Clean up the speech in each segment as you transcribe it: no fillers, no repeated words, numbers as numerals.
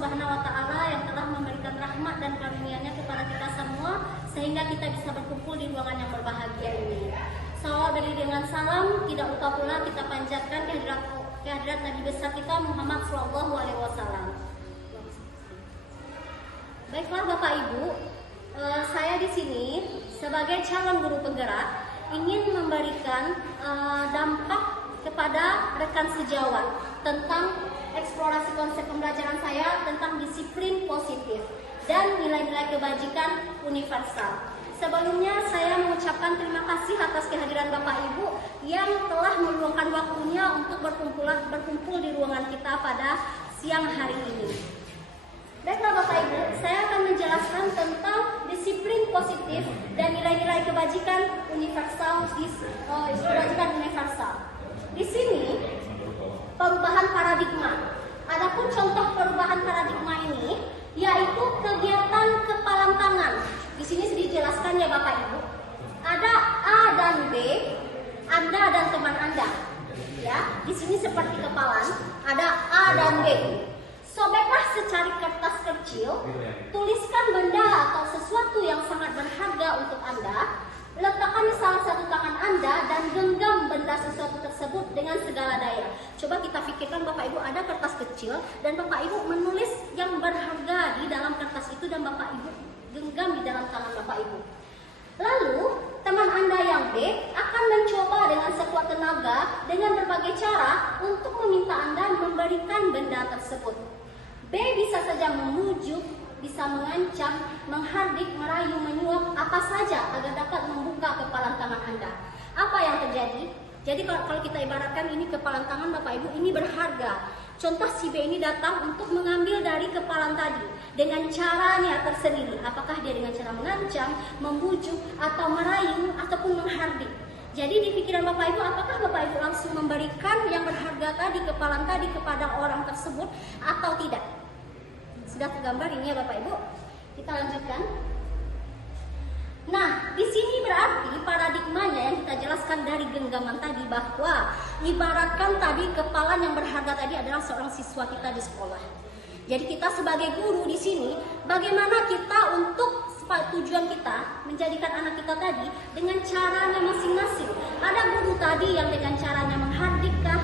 Subhanahu wa Ta'ala yang telah memberikan rahmat dan karunia-Nya kepada kita semua sehingga kita bisa berkumpul di ruangan yang berbahagia ini. Salawat beri dengan salam, tidak lupa pula kita panjatkan kehadirat Nabi besar kita Muhammad Shallallahu Alaihi Wasallam. Baiklah Bapak Ibu, saya di sini sebagai calon guru penggerak ingin memberikan dampak kepada rekan sejawat tentang eksplorasi konsep pembelajaran saya tentang disiplin positif dan nilai-nilai kebajikan universal. Sebelumnya saya mengucapkan terima kasih atas kehadiran Bapak Ibu yang telah meluangkan waktunya untuk berkumpul di ruangan kita pada siang hari ini. Baiklah Bapak Ibu, saya akan menjelaskan tentang disiplin positif dan nilai-nilai kebajikan universal. Di sini perubahan paradigma. Adapun contoh perubahan paradigma ini yaitu kegiatan kepalan tangan. Di sini dijelaskan ya Bapak Ibu. Ada A dan B, Anda dan teman Anda. Ya, di sini seperti kepalan, ada A dan B. Sobeklah secari kertas kecil, tuliskan benda atau sesuatu yang sangat berharga untuk Anda, letakkan di salah satu tangan Anda dan genggam benda sesuatu tersebut dengan segala daya. Coba kita pikirkan Bapak Ibu, ada kertas kecil dan Bapak Ibu menulis yang berharga di dalam kertas itu dan Bapak Ibu genggam di dalam tangan Bapak Ibu. Lalu teman Anda yang B akan mencoba dengan sekuat tenaga dengan berbagai cara untuk meminta Anda memberikan benda tersebut. B bisa saja memujuk, bisa mengancam, menghardik, merayu, menyuap, apa saja agar dapat membuka kepalan tangan Anda. Apa yang terjadi? Jadi kalau kita ibaratkan ini kepalan tangan Bapak Ibu ini berharga. Contoh si B ini datang untuk mengambil dari kepalan tadi dengan caranya tersendiri. Apakah dia dengan cara mengancam, membujuk, atau merayu, ataupun menghardik. Jadi di pikiran Bapak Ibu, apakah Bapak Ibu langsung memberikan yang berharga tadi, kepalan tadi kepada orang tersebut atau tidak? Sudah tergambar ini ya Bapak Ibu. Kita lanjutkan. Nah, di sini berarti paradigmanya yang kita jelaskan dari genggaman tadi bahwa ibaratkan tadi kepalan yang berharga tadi adalah seorang siswa kita di sekolah. Jadi kita sebagai guru di sini, bagaimana kita untuk tujuan kita menjadikan anak kita tadi dengan caranya masing-masing. Ada guru tadi yang dengan caranya menghardikkah,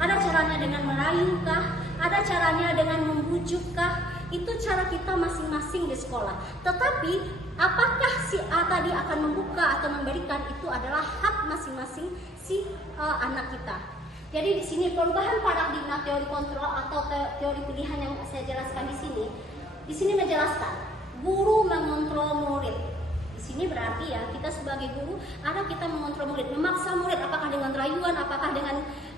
ada caranya dengan merayukah, ada caranya dengan membujukkah. Itu cara kita masing-masing di sekolah. Tetapi apakah si A tadi akan membuka atau memberikan, itu adalah hak masing-masing si anak kita. Jadi di sini perubahan paradigma teori kontrol atau teori pilihan yang saya jelaskan di sini. Di sini menjelaskan guru mengontrol murid. Di sini berarti ya kita sebagai guru ada kita mengontrol murid, memaksa murid apakah dengan rayuan, apakah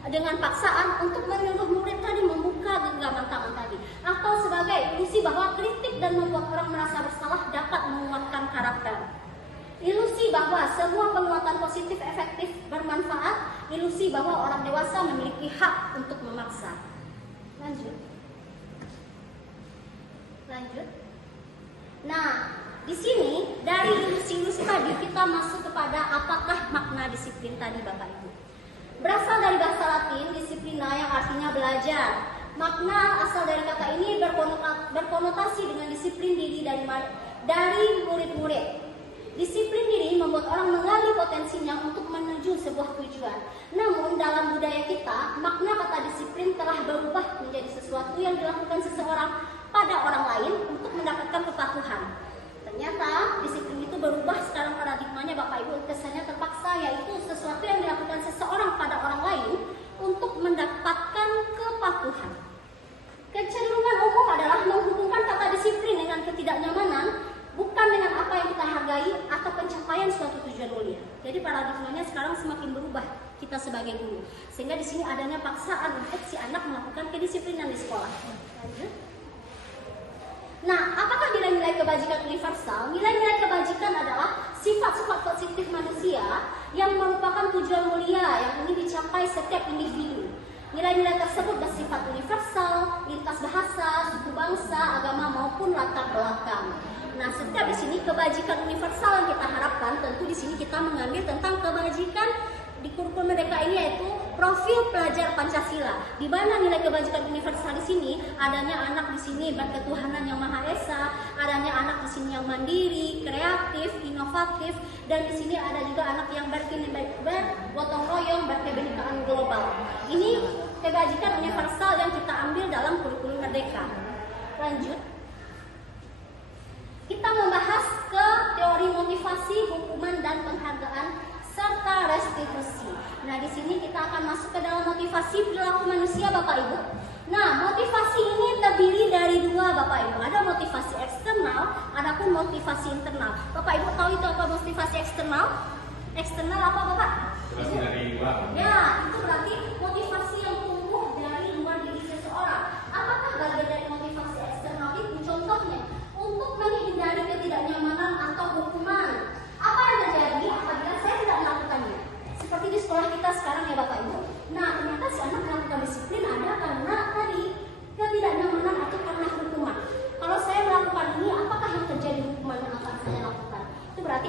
dengan paksaan untuk menyuruh murid tadi membuka genggaman tangan tadi, atau sebagai ilusi bahwa kritik dan membuat orang merasa bersalah dapat menguatkan karakter. Ilusi bahwa semua penguatan positif efektif bermanfaat, ilusi bahwa orang dewasa memiliki hak untuk memaksa. Lanjut. Nah, di sini dari ilusi-ilusi tadi kita masuk kepada apakah makna disiplin tadi Bapak Ibu. Berasal dari bahasa Latin disiplina yang artinya belajar. Makna asal dari kata ini berkonotasi dengan disiplin diri dari murid-murid. Disiplin diri membuat orang menggali potensinya untuk menuju sebuah tujuan. Namun dalam budaya kita, makna kata disiplin telah berubah menjadi sesuatu yang dilakukan seseorang pada orang lain untuk mendapatkan kepatuhan. Ternyata disiplin itu berubah sekarang paradigmanya Bapak Ibu, kesannya terpaksa, yaitu sesuatu yang dilakukan seseorang pada orang lain untuk mendapatkan kepatuhan. Kecenderungan umum adalah menghubungkan kata disiplin dengan ketidaknyamanan, bukan dengan apa yang kita hargai atau pencapaian suatu tujuan mulia. Jadi paradigmanya sekarang semakin berubah kita sebagai guru, sehingga di sini adanya paksaan untuk si anak melakukan kedisiplinan di sekolah. Lanjut. Nah, apakah nilai-nilai kebajikan universal? Nilai-nilai kebajikan adalah sifat-sifat positif manusia yang merupakan tujuan mulia yang ingin dicapai setiap individu. Nilai-nilai tersebut bersifat universal, lintas bahasa, suku bangsa, agama maupun latar belakang. Nah, setiap di sini kebajikan universal yang kita harapkan, tentu di sini kita mengambil tentang kebajikan di kurikulum Merdeka ini, yaitu profil pelajar Pancasila, di mana nilai kebajikan universal di sini adanya anak di sini berketuhanan yang Maha Esa, adanya anak di sini yang mandiri, kreatif, inovatif, dan di sini ada juga anak yang bergotong royong, berkebinekaan global. Ini kebajikan universal yang kita ambil dalam kurikulum Merdeka. Lanjut. Kita membahas ke teori motivasi, hukuman, dan penghargaan serta restitusi. Nah, di sini kita akan masuk ke dalam motivasi perilaku manusia, Bapak Ibu. Nah, motivasi ini terdiri dari dua, Bapak Ibu. Ada motivasi eksternal, adapun motivasi internal. Bapak Ibu tahu itu apa motivasi eksternal? Eksternal apa, Bapak? Motivasi dari luar. Ya, itu berarti motivasi yang tumbuh dari luar diri seseorang. Apakah bagian dari motivasi eksternal itu? Contohnya, untuk menghindari ketidaknyamanan atau hukuman. Apa yang terjadi apabila saya tidak melakukannya? Seperti di sekolah kita sekarang ya Bapak Ibu. Nah, ternyata si anak melakukan disiplin ada karena tadi ketidaknyamanan atau karena hukuman. Kalau saya melakukan ini, apakah yang terjadi hukuman yang akan saya lakukan? Itu berarti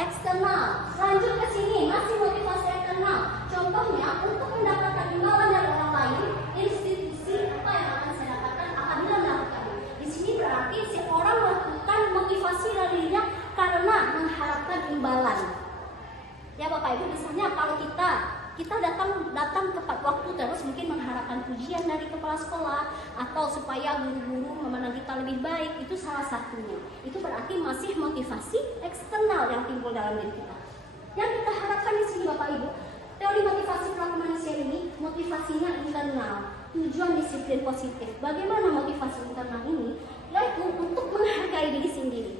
eksternal. Lanjut ke sini, masih motivasi eksternal. Contohnya, untuk mendapatkan imbalan dari orang lain, institusi apa yang akan saya dapatkan apabila melakukannya. Di sini berarti si orang melakukan motivasi darinya karena mengharapkan imbalan. Ya Bapak Ibu, misalnya kalau kita datang tepat waktu terus mungkin mengharapkan pujian dari kepala sekolah atau supaya guru-guru memandang kita lebih baik, itu salah satunya. Itu berarti masih motivasi eksternal yang timbul dalam diri kita. Yang kita harapkan di sini Bapak Ibu, teori motivasi perilaku manusia ini motivasinya internal, tujuan disiplin positif. Bagaimana motivasi internal ini? Yaitu untuk menghargai diri sendiri.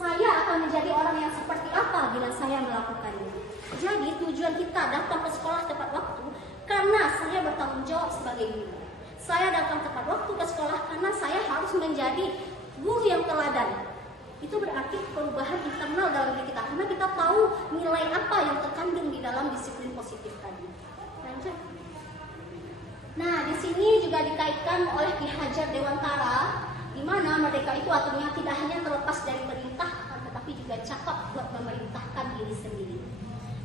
Saya akan menjadi orang yang seperti apa bila saya melakukannya. Jadi tujuan kita datang ke sekolah tepat waktu karena saya bertanggung jawab sebagai guru. Saya datang tepat waktu ke sekolah karena saya harus menjadi guru yang teladan. Itu berarti perubahan internal dalam diri kita karena kita tahu nilai apa yang terkandung di dalam disiplin positif tadi. Lanjut. Nah, di sini juga dikaitkan oleh Ki Hajar Dewantara, di mana merdeka itu artinya tidak hanya terlepas dari perintah, tetapi juga cakap buat memerintahkan diri sendiri.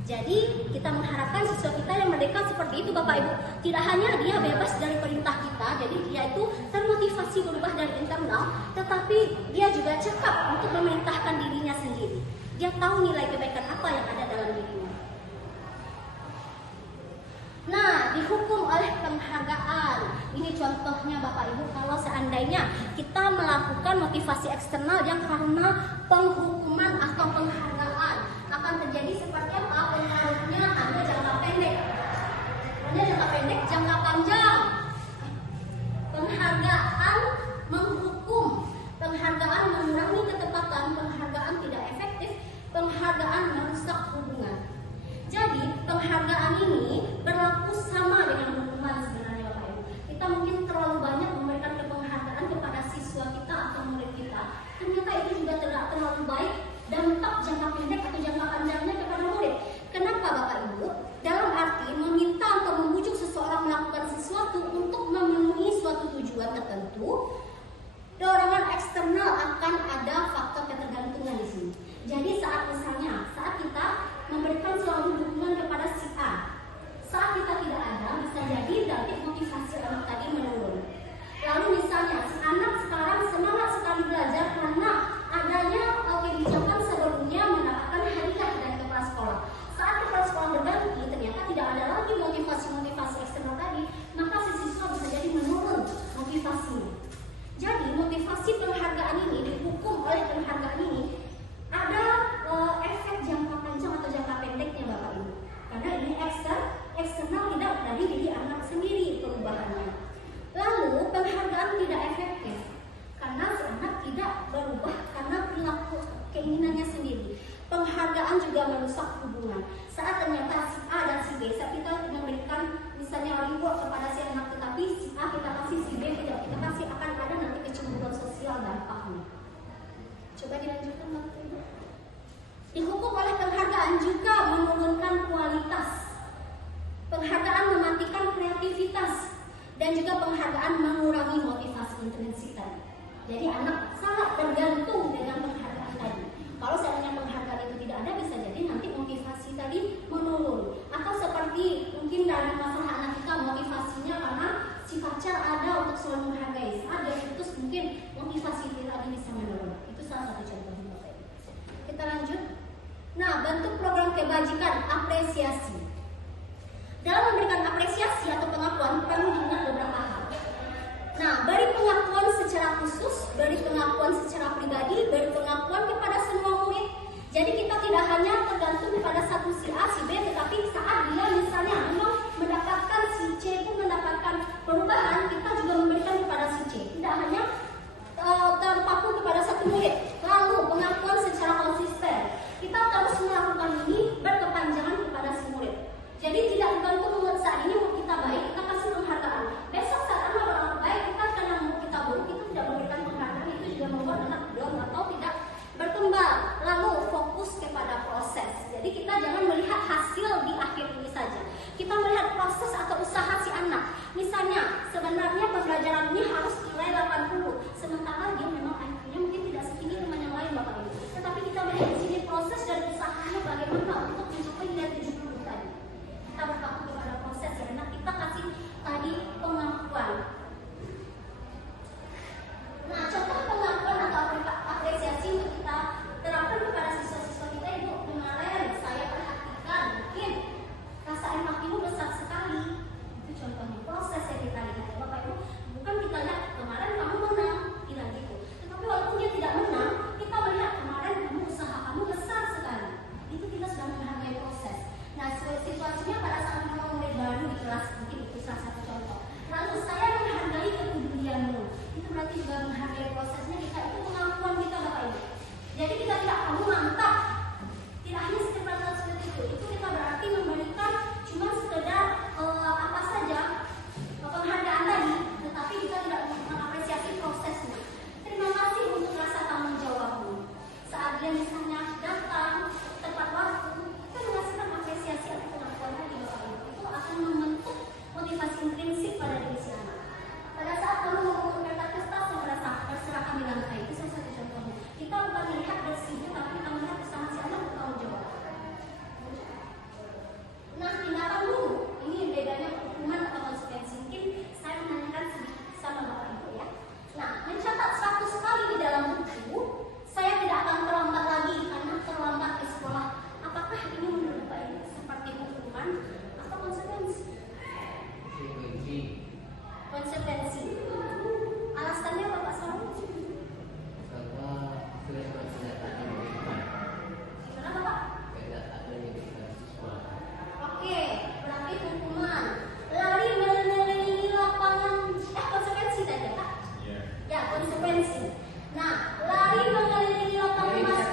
Jadi kita mengharapkan siswa kita yang merdeka seperti itu Bapak Ibu. Tidak hanya dia bebas dari perintah kita, jadi dia itu termotivasi berubah dari internal, tetapi dia juga cakap untuk memerintahkan dirinya sendiri. Dia tahu nilai kebaikan apa yang ada dalam dirinya. Nah, dihukum oleh penghargaan. Ini contohnya Bapak Ibu, kalau seandainya kita melakukan motivasi eksternal yang karena penghukuman atau penghargaan, akan terjadi seperti apa? Pengaruhnya ada jangka pendek. Ada jangka pendek, jangka panjang. Penghargaan menghukum, penghargaan mengurangi ketepatan, penghargaan tidak efektif, penghargaan merusak hubungan. Jadi penghargaan ini berlaku sama dengan hukuman sebenarnya Bapak Ibu. Kita mungkin terlalu banyak memberikan penghargaan kepada siswa kita atau murid kita. Ternyata itu juga tidak terlalu baik dampak jangka pendek atau jangka panjangnya kepada murid. Kenapa Bapak Ibu? Dalam arti meminta atau membujuk seseorang melakukan sesuatu untuk memenuhi suatu tujuan tertentu, dorongan eksternal akan ada faktor ketergantungan di sini. Jadi saat kita memberikan suatu dukungan kepada si A, saat kita tidak ada, bisa jadi nanti motivasi anak tadi menurun. Lalu misalnya si anak sekarang semangat sekali belajar karena adanya kebijakan sebelumnya mendapatkan hadiah dari kepala sekolah. Saat kepala sekolah berganti, ternyata tidak ada lagi motivasi eksternal tadi, maka si siswa bisa jadi menurun motivasinya. Jadi motivasi penghargaan ini dihukum oleh penghargaan ini ada efek jangka panjang atau jangka pendeknya Bapak Ibu. Karena ini eksternal tidak dari diri anak sendiri perubahannya. Lalu penghargaan tidak efektif karena si anak tidak berubah karena perilaku keinginannya sendiri. Penghargaan juga merusak hubungan. Saat ternyata si A dan si B, saat kita memberikan misalnya reward kepada si anak, tetapi si A kita kasih, si B tidak kita kasih, akan ada nanti kecemburuan sosial dampaknya. Coba dilanjutkan Bapak Ibu. Dihukum oleh penghargaan juga menurunkan kualitas. Penghargaan mematikan kreativitas dan juga penghargaan mengurangi motivasi intrinsik tadi. Jadi anak sangat tergantung dengan penghargaan tadi. Kalau seandainya penghargaan itu tidak ada, bisa jadi nanti motivasi tadi menurun. Atau seperti mungkin dari bentuk program kebajikan apresiasi. Dalam memberikan apresiasi atau pengakuan perlu diingat beberapa hal. Nah, beri pengakuan secara khusus, beri pengakuan secara pribadi, beri pengakuan kepada semua murid. Jadi kita tidak hanya tergantung pada satu si A, si B, tetapi saat dia misalnya memang mendapatkan si C pun mendapatkan perubahan, kita juga memberikan kepada si C. Tidak hanya terpaku kepada satu murid. Lalu pengakuan secara konsisten. Kita terus melakukan ini berkepanjangan kepada si murid. Jadi tidak tergantung saat ini mood kita baik, kita kasih penghargaan. Besok saat anak berlaku baik, kita karena mood kita buruk, kita tidak memberikan penghargaan, itu juga membuat anak down atau tidak berkembang. Lalu fokus kepada proses. Jadi kita jangan melihat hasil di akhir ini saja. Kita melihat proses atau usaha si anak. Misalnya, sebenarnya pembelajaran ini harus nilai 80, sementara dia memang IQ-nya mungkin tidak setinggi teman yang lain Bapak Ibu. Tetapi kita melihat di sini proses dan usahanya bagaimana untuk mencapai nilai 70 tadi. Kita berpaku kepada proses ya, anak kita kasih tadi pengakuan. Nah, contoh pengakuan atau apresiasi untuk kita terapkan kepada siswa-siswa kita itu kemarin saya perhatikan mungkin rasa empatimu besar sekali. Itu contohnya proses yang kita lihat ya Bapak Ibu. Bukan kita lihat kemarin kamu menang, tidak gitu. Tetapi walaupun dia tidak menang, kita melihat kemarin kamu usaha kamu besar sekali. Itu kita sudah menghargai proses. Nah, situasinya pada saat memang murid baru di kelas, mungkin itu salah satu contoh. Lalu saya menghargai kepedulianmu. Itu berarti juga menghargai prosesnya kita, itu pengakuan kita Bapak Ibu. Jadi kita tidak kamu mantap. Tidak hanya sekedar seperti itu kita berarti memberikan cuma sekedar apa saja penghargaan tadi, tetapi kita tidak mengapresiasi prosesnya. Terima kasih untuk rasa tanggung jawabmu. Saat dia misalnya datang tepat waktu, kita menghasilkan apresiasi atau pengakuan tadi Bapak Ibu. Itu akan membentuk motivasi intrinsik pada diri si anak. Pada saat kamu mengumpulkan kertas yang terserah kami lantai, itu salah satu contohnya. Kita bukan melihat bersih, tapi kita melihat usaha si anak bertanggung jawab. Nah, tindakan dulu. Ini bedanya hukuman atau konsekuensi. Mungkin saya menanyakan sedikit sama Bapak Ibu ya. Nah, mencatat 100 kali di dalam buku, saya tidak akan terlambat lagi karena terlambat ke sekolah. Apakah ini menurut Bapak Ibu seperti hukuman atau konsekuensi? Konsekuensi. Alasannya Bapak Saru? Gimana Bapak? Oke, berarti hukuman. Lari mengelilingi lapangan. Konsekuensi tadi Pak? Ya, konsekuensi. Nah, lari mengelilingi lapangan mas.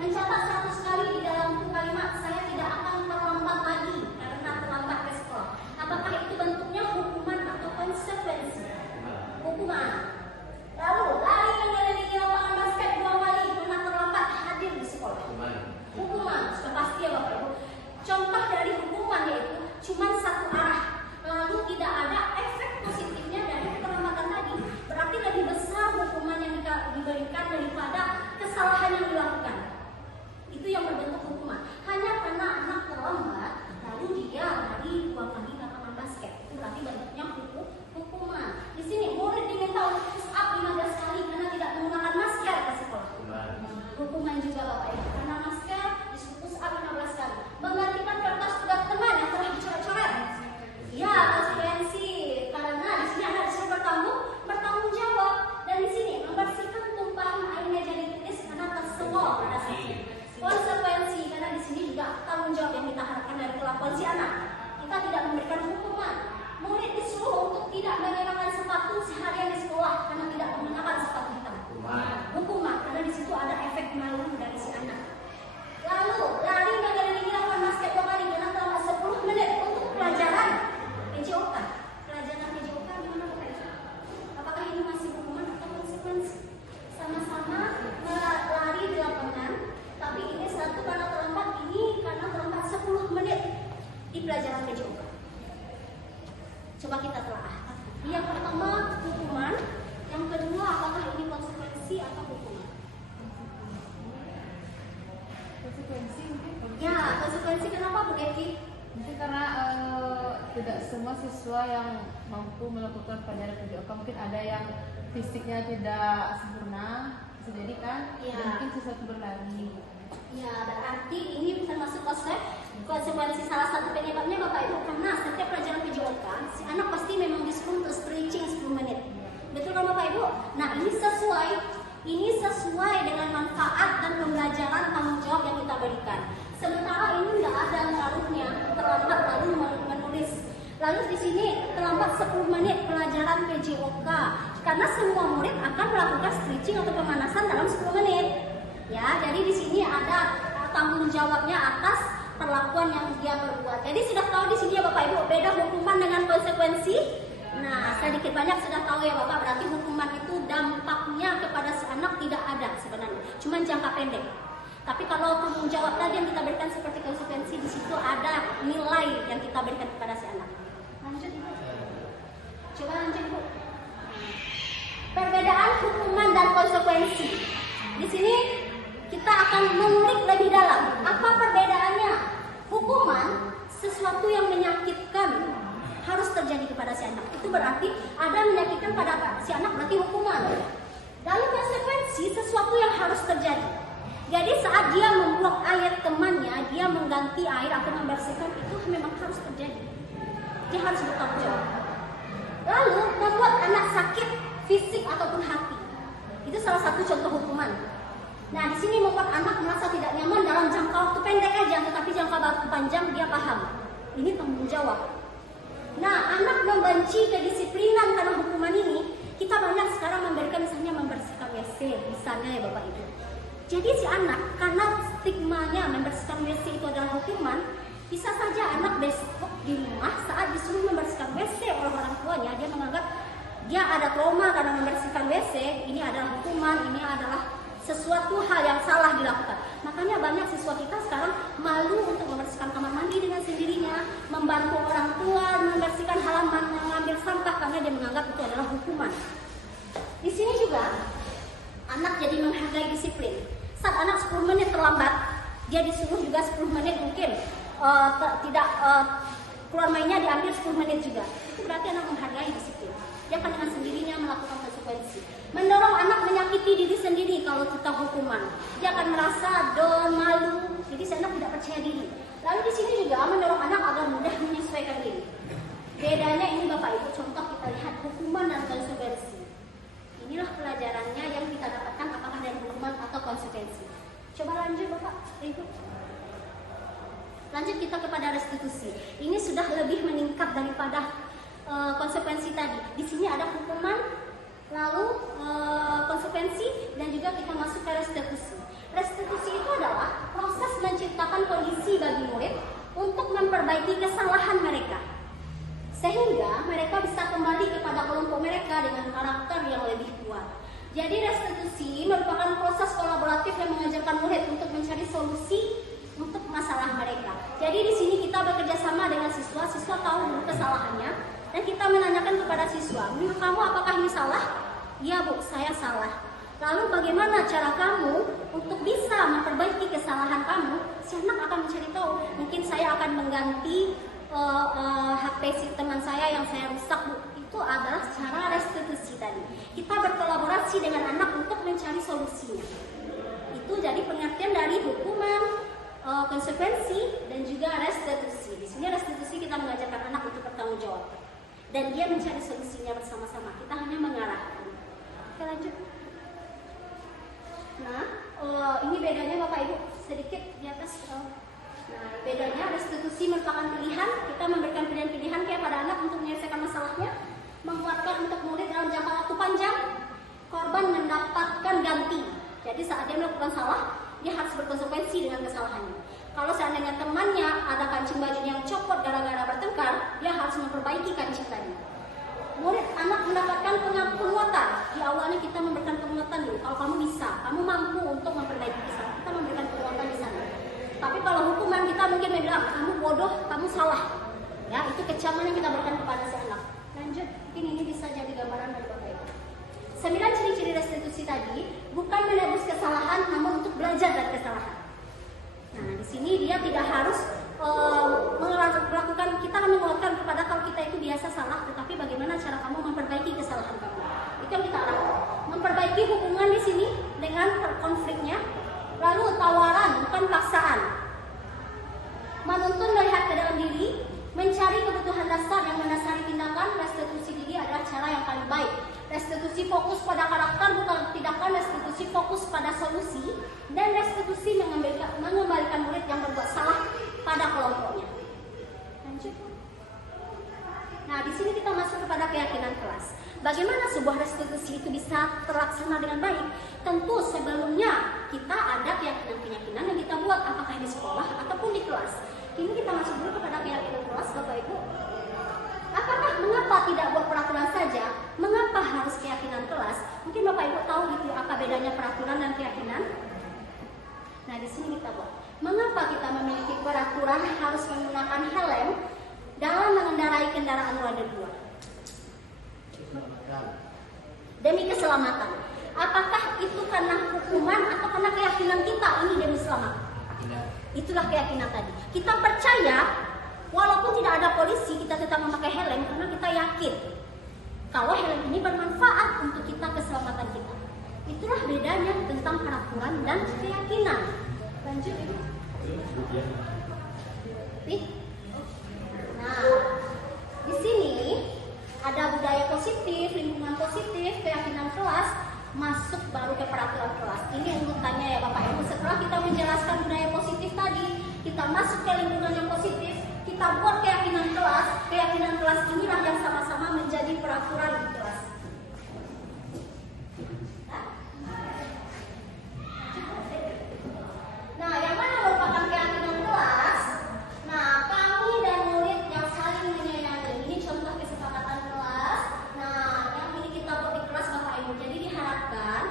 Mencatat 100 kali di dalam buku kalimat, saya tidak akan terlambat lagi karena terlambat ke sekolah. Apakah itu bentuknya hukuman atau konsekuensi? Hukuman. Lalu lari mengelilingi lapangan basket 2 kali karena terlambat hadir di sekolah. Hukuman. Sudah pasti ya Bapak Ibu. Contoh dari hukuman yaitu cuma satu arah, lalu tidak ada efek positifnya dari keterlambatan tadi. Berarti lebih besar hukuman yang diberikan daripada kesalahan yang dilakukan. Itu yang berbentuk hukuman. Hanya karena anak terlambat, lalu dia lari 2 kali ke lapangan basket. Itu berarti bentuknya hukuman. Di sini murid diminta untuk push up 15 kali karena tidak menggunakan masker ke sekolah. Hukuman juga Bapak Ibu. Karena masker disuruh push up 15 kali. Menggantikan kertas tugas teman yang telah dicoret-coret. Ya, konsekuensi. Karena di sini Anda disuruh bertanggung jawab. Dan di sini membersihkan tumpahan air meja ditulis karena tersenggol pada saat konsekuensi, karena di sini juga tanggung jawab yang kita harapkan dari kelakuan si anak. Kita tidak memberikan hukuman. Murid disuruh untuk tidak mengenakan sepatu seharian di sekolah karena tidak mengenakan sepatu hitam. Hukuman, karena di situ ada efek malu dari si anak. Lalu lari mengelilingi lapangan basket 2 kali karena terlambat 10 menit untuk pelajaran PJOK. Pelajaran PJOK gimana Bapak Ibu? Apakah ini masih hukuman atau konsekuensi? Sama-sama lari di lapangan, tapi ini satu karena terlambat, ini karena terlambat 10 menit di pelajaran PJOK. Coba kita telah. Yang pertama hukuman, yang kedua apakah ini konsekuensi atau hukuman? Konsekuensi mungkin. Ya, konsekuensi kenapa Bu Deki? Mungkin karena tidak semua siswa yang mampu melakukan pelajaran PJOK, mungkin ada yang fisiknya tidak sempurna bisa jadi kan Iya. mungkin sesuatu berlari. Ya, berarti ini termasuk konsekuensi salah satu penyebabnya Bapak Ibu, karena setiap pelajaran PJOK si anak pasti memang disuruh untuk stretching 10 menit. Betul kan Bapak Ibu? Nah, ini sesuai dengan manfaat dan pembelajaran tanggung jawab yang kita berikan. Sementara ini nggak ada ngaruhnya terlambat lalu menulis. Lalu di sini terlambat 10 menit pelajaran PJOK karena semua murid akan melakukan stretching atau pemanasan dalam 10 menit. Ya, jadi di sini ada tanggung jawabnya atas perlakuan yang dia berbuat. Jadi sudah tahu di sini ya Bapak Ibu beda hukuman dengan konsekuensi. Nah, sedikit banyak sudah tahu ya Bapak, berarti hukuman itu dampaknya kepada si anak tidak ada sebenarnya, cuma jangka pendek. Tapi kalau tanggung jawab tadi yang kita berikan seperti konsekuensi, di situ ada nilai yang kita berikan kepada si anak. Lanjut Ibu. Coba lanjut Bu. Perbedaan hukuman dan konsekuensi. Di sini kita akan mengulik lebih dalam. Apa perbedaannya? Hukuman sesuatu yang menyakitkan harus terjadi kepada si anak. Itu berarti ada menyakitkan pada si anak, berarti hukuman. Lalu konsekuensi sesuatu yang harus terjadi. Jadi saat dia membuang air temannya, dia mengganti air atau membersihkan, itu memang harus terjadi. Dia harus bertanggung jawab. Lalu membuat anak sakit fisik ataupun hati. Itu salah satu contoh hukuman. Nah, di sini membuat anak merasa tidak nyaman dalam jangka waktu pendek aja, tetapi jangka waktu panjang dia paham. Ini tanggung jawab. Nah, anak membenci kedisiplinan karena hukuman ini. Kita banyak sekarang memberikan misalnya membersihkan WC, misalnya ya Bapak Ibu. Jadi si anak karena stigmanya membersihkan WC itu adalah hukuman, bisa saja anak besok di rumah saat disuruh membersihkan WC oleh orang tuanya, dia menganggap dia ada trauma karena membersihkan WC, ini adalah hukuman, ini adalah sesuatu hal yang salah dilakukan. Makanya banyak siswa kita sekarang malu untuk membersihkan kamar mandi dengan sendirinya, membantu orang tua membersihkan halaman, mengambil sampah karena dia menganggap itu adalah hukuman. Di sini juga anak jadi menghargai disiplin. Saat anak 10 menit terlambat, dia disuruh juga 10 menit mungkin tidak keluar mainnya diambil 10 menit juga. Itu berarti anak menghargai disiplin. Dia akan dengan sendirinya melakukan konsekuensi. Mendorong anak menyakiti diri sendiri kalau kita hukuman. Dia akan merasa down, malu. Jadi si anak tidak percaya diri. Lalu di sini juga mendorong anak agar mudah menyesuaikan diri. Bedanya ini Bapak Ibu, contoh kita lihat hukuman dan konsekuensi. Inilah pelajarannya yang kita dapatkan apakah dari hukuman atau konsekuensi. Coba lanjut Bapak Ibu. Lanjut kita kepada restitusi. Ini sudah lebih meningkat daripada konsekuensi tadi. Di sini ada hukuman, lalu konsekuensi, dan juga kita masuk ke restitusi. Restitusi itu adalah proses menciptakan kondisi bagi murid untuk memperbaiki kesalahan mereka, sehingga mereka bisa kembali kepada kelompok mereka dengan karakter yang lebih kuat. Jadi restitusi merupakan proses kolaboratif yang mengajarkan murid untuk mencari solusi untuk masalah mereka. Jadi di sini kita bekerja sama dengan siswa. Siswa tahu dulu kesalahannya dan kita menanyakan kepada siswa, menurut kamu apakah ini salah? Ya Bu, saya salah. Lalu bagaimana cara kamu untuk bisa memperbaiki kesalahan kamu? Si anak akan mencari tahu. Mungkin saya akan mengganti HP si teman saya yang saya rusak Bu. Itu adalah cara restitusi tadi. Kita berkolaborasi dengan anak untuk mencari solusinya. Itu jadi pengertian dari hukuman, konsekuensi, dan juga restitusi. Di sini restitusi kita mengajarkan anak untuk bertanggung jawab. Dan dia mencari solusinya bersama-sama. Kita hanya mengarahkan. Oke, lanjut. Nah, ini bedanya Bapak Ibu sedikit di atas. Nah, bedanya restitusi merupakan pilihan. Kita memberikan pilihan-pilihan kepada anak untuk menyelesaikan masalahnya, menguatkan untuk murid dalam jangka waktu panjang. Korban mendapatkan ganti. Jadi saat dia melakukan salah, dia harus berkonsekuensi dengan kesalahannya. Kalau seandainya temannya ada kancing baju yang copot gara-gara bertengkar, dia harus memperbaiki kancing tadi. Murid anak mendapatkan penguatan. Di awalnya kita memberikan penguatan dulu. Kalau kamu bisa, kamu mampu untuk memperbaiki kesalahan, kita memberikan penguatan di sana. Tapi kalau hukuman kita mungkin bilang kamu bodoh, kamu salah. Ya, itu kecaman yang kita berikan kepada si anak. Lanjut, mungkin ini bisa jadi gambaran dari Bapak Ibu. 9 ciri-ciri restitusi tadi bukan menebus kesalahan, namun untuk belajar dari kesalahan. Nah, di sini dia tidak harus melakukan, kita akan menguatkan kepada kalau kita itu biasa salah, tetapi bagaimana cara kamu memperbaiki kesalahan kamu. Itu yang kita arahkan. Memperbaiki hubungan di sini dengan kan konfliknya. Lalu tawaran bukan paksaan. Menuntun melihat ke dalam diri, mencari kebutuhan dasar yang mendasari tindakan. Restitusi diri adalah cara yang paling baik. Restitusi fokus pada karakter bukan tindakan. Restitusi fokus pada solusi, dan restitusi mengembalikan murid yang berbuat salah pada kelompoknya. Lanjut. Nah, di sini kita masuk kepada keyakinan kelas. Bagaimana sebuah restitusi itu bisa terlaksana dengan baik? Tentu sebelumnya kita ada keyakinan-keyakinan yang kita buat, apakah di sekolah ataupun di kelas. Kini kita masuk dulu kepada keyakinan kelas, Bapak Ibu. Apakah mengapa tidak buat peraturan saja? Mengapa harus keyakinan kelas? Mungkin Bapak Ibu tahu gitu apa bedanya peraturan dan keyakinan? Nah, di sini kita buat. Mengapa kita memiliki peraturan harus menggunakan helm dalam mengendarai kendaraan roda 2? Demi keselamatan. Apakah itu karena hukuman atau karena keyakinan kita ini demi selamat? Itulah keyakinan tadi. Kita percaya walaupun tidak ada polisi, kita tetap memakai helm karena kita yakin kalau helm ini bermanfaat untuk kita, keselamatan kita. Itulah bedanya tentang peraturan dan keyakinan. Lanjut Ibu. Nah, di sini ada budaya positif, lingkungan positif, keyakinan kelas, masuk baru ke peraturan kelas. Ini urutannya ya Bapak Ibu. Setelah kita menjelaskan budaya positif tadi, kita masuk ke lingkungan yang positif, kita buat keyakinan kelas. Keyakinan kelas inilah yang sama-sama menjadi peraturan di kelas. Nah, yang mana merupakan keyakinan kelas? Nah, kami dan murid yang saling menyayangi. Ini contoh kesepakatan kelas. Nah, yang ini kita buat di kelas Bapak Ibu. Jadi diharapkan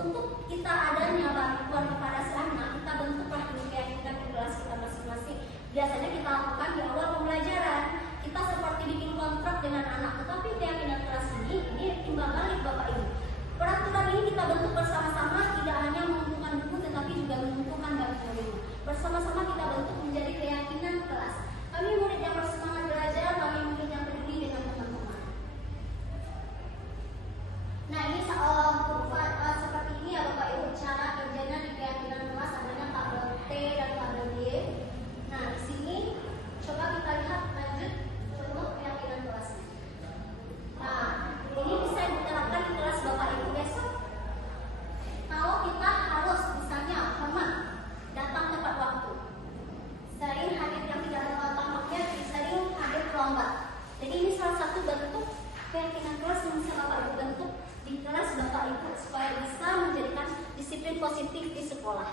untuk kita adanya bantuan kepada si anak, kita bentuklah keyakinan di kelas kita masing-masing. Biasanya kita lakukan di awal pembelajaran. Kita seperti bikin kontrak dengan anak, tetapi keyakinan kelas ini timbang balik Bapak Ibu. Peraturan ini kita bentuk bersama-sama, tidak hanya menguntungkan buku tetapi juga menguntungkan bagi murid. Bersama-sama kita bentuk menjadi keyakinan kelas. Kami murid yang bersemangat belajar, kami murid yang peduli dengan teman-teman. Nah, ini seperti ini ya Bapak Ibu, cara kerjanya di keyakinan kelas, adanya tabel T dan tabel D. Nah, di sini coba kita lihat lanjut contoh keyakinan kelas. Nah, ini bisa diterapkan di kelas Bapak Ibu besok. Kalau kita harus misalnya hormat, datang tepat waktu, sering hadir yang tidak tampaknya, sering hadir terlambat. Jadi ini salah satu bentuk keyakinan kelas yang bisa Bapak Ibu bentuk di kelas Bapak Ibu supaya bisa menjadikan disiplin positif di sekolah.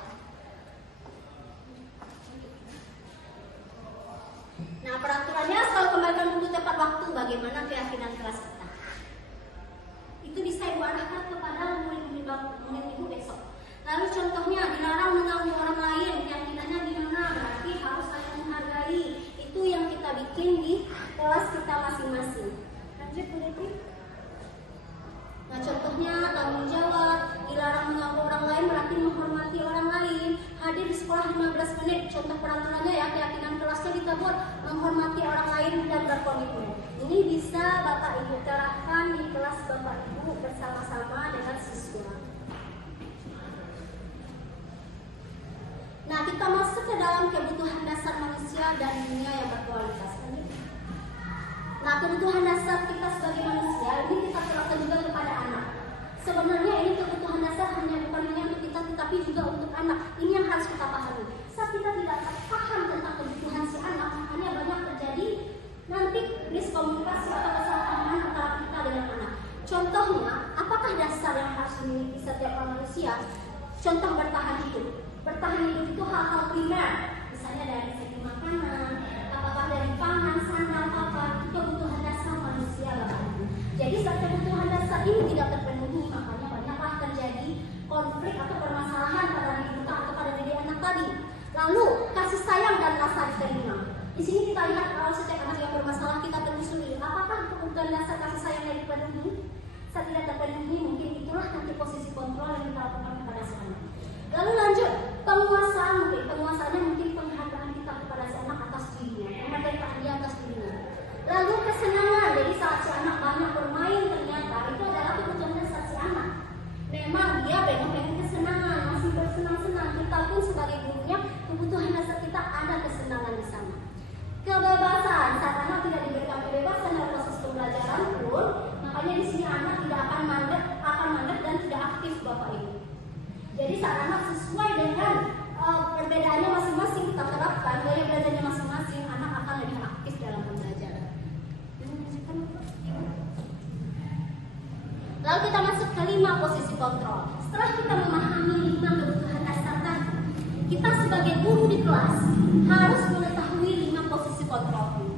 Nah, peraturannya selalu kembalikan buku tepat waktu. Bagaimana keyakinan kelas kita? Itu bisa Ibu arahkan kepada murid Ibu besok. Lalu contohnya dilarang mengganggu orang lain. Keyakinannya di mana? Berarti harus saling menghargai. Itu yang kita bikin di kelas kita masing-masing. Lanjut Bu Devi. Nah, contohnya tanggung jawab, dilarang mengganggu orang lain berarti menghormati orang lain. Hadir di sekolah 15 menit. Contoh peraturannya ya, keyakinan kelasnya kita buat menghormati orang lain dan berkomitmen. Ini bisa Bapak Ibu terapkan di kelas Bapak Ibu bersama-sama dengan siswa. Nah, kita masuk ke dalam kebutuhan dasar manusia dan dunia yang berkualitas. Nah, kebutuhan dasar kita sebagai manusia ini kita terapkan juga kepada anak. Sebenarnya ini kebutuhan dasar bukan hanya untuk kita, tetapi juga untuk anak. Ini yang harus kita pahami. Saat kita tidak paham tentang kebutuhan si anak, makanya banyak terjadi nanti miskomunikasi atau kesalahpahaman antara kita dengan anak. Contohnya, apakah dasar yang harus dimiliki setiap manusia? Contoh bertahan hidup. Bertahan hidup itu hal-hal primer, misalnya dari segi makanan, apakah dari pangan, sandal, papan, itu kebutuhan dasar manusia Bapak Ibu. Jadi saat kebutuhan dasar ini tidak terpenuhi, makanya banyaklah terjadi konflik atau permasalahan pada diri kita atau pada diri anak tadi. Lalu kasih sayang dan rasa diterima. Di sini kita lihat kalau setiap anak yang bermasalah kita telusuri, apakah kebutuhan dasar kasih sayang yang dipenuhi? Saat tidak terpenuhi, mungkin itulah nanti posisi kontrol yang kita lakukan kepada si anak. Lalu lanjut, penguasaannya mungkin penghargaan kita kepada si anak atas dirinya, penghargaan dia atas dirinya. Lalu kesenangan, jadi saat si anak banyak bermain ternyata itu adalah kebutuhan dasar si anak. Memang dia pengen kesenangan. Lalu kita masuk ke 5 posisi kontrol. Setelah kita memahami 5 kebutuhan dasar tadi, kita sebagai guru di kelas harus mengetahui 5 posisi kontrol ini.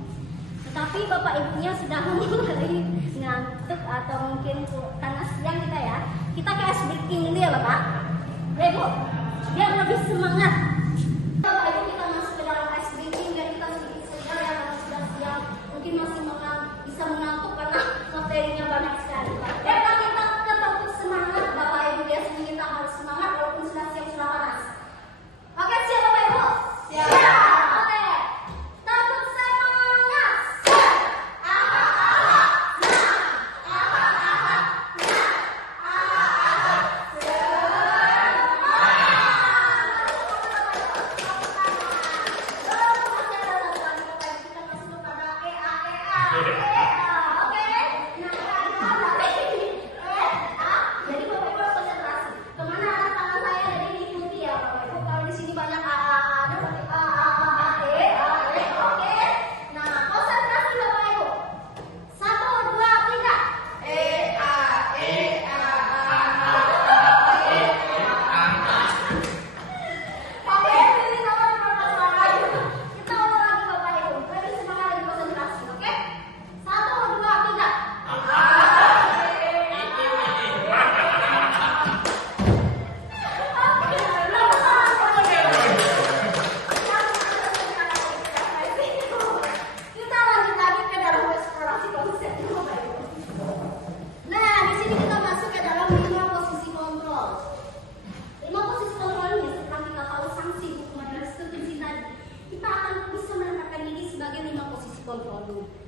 Tetapi Bapak Ibunya sudah mulai ngantuk atau mungkin karena siang kita ya. Kita ke ice breaking dulu ya Bapak. Ya Bu, biar lebih semangat. Bapak Ibu kita masuk ke dalam ice breaking dan kita sedikit segar ya karena sudah siang. Mungkin masih bisa mengantuk karena materinya banyak sekali. Ya kita tetap semangat Bapak Ibu, biasanya kita harus semangat walaupun sudah siang sudah panas. Oke siap Bapak Ibu? Siap. Oke. Tetap semangat.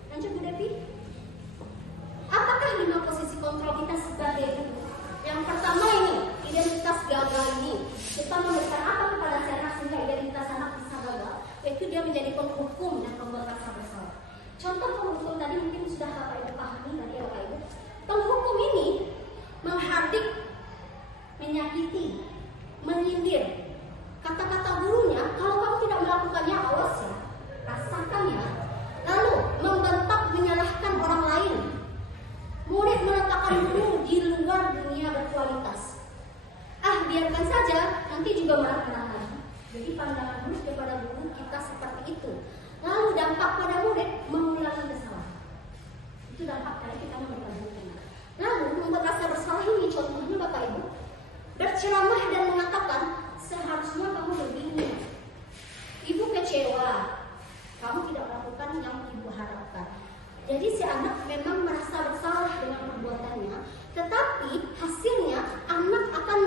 Lanjut Bu Devi. Apakah 5 posisi kontrol kita sebagai guru? Yang pertama ini, identitas gagal ini. Kita memberikan apa kepada si anak sehingga identitas anak bisa gagal? Yaitu dia menjadi penghukum dan pembuat rasa bersalah. Contoh penghukum tadi mungkin sudah Bapak Ibu pahami tadi ya Bapak Ibu. Penghukum ini menghardik, menyakiti, menyindir. Kata-kata gurunya, kalau kamu tidak melakukannya, awas ya, rasakan ya. Lalu membentak, menyalahkan orang lain. Murid meletakkan guru di luar dunia berkualitas. Biarkan saja, nanti juga marah-marah lagi. Jadi pandangan murid kepada guru kita seperti itu. Lalu dampak pada murid mengulangi kesalahan. Itu dampak dari kita memberikan hukuman. Lalu membuat rasa bersalah ini contohnya Bapak Ibu berceramah dan mengatakan seharusnya kamu begini. Ibu kecewa, kamu tidak melakukan yang ibu harapkan. Jadi si anak memang merasa bersalah dengan perbuatannya, tetapi hasilnya anak akan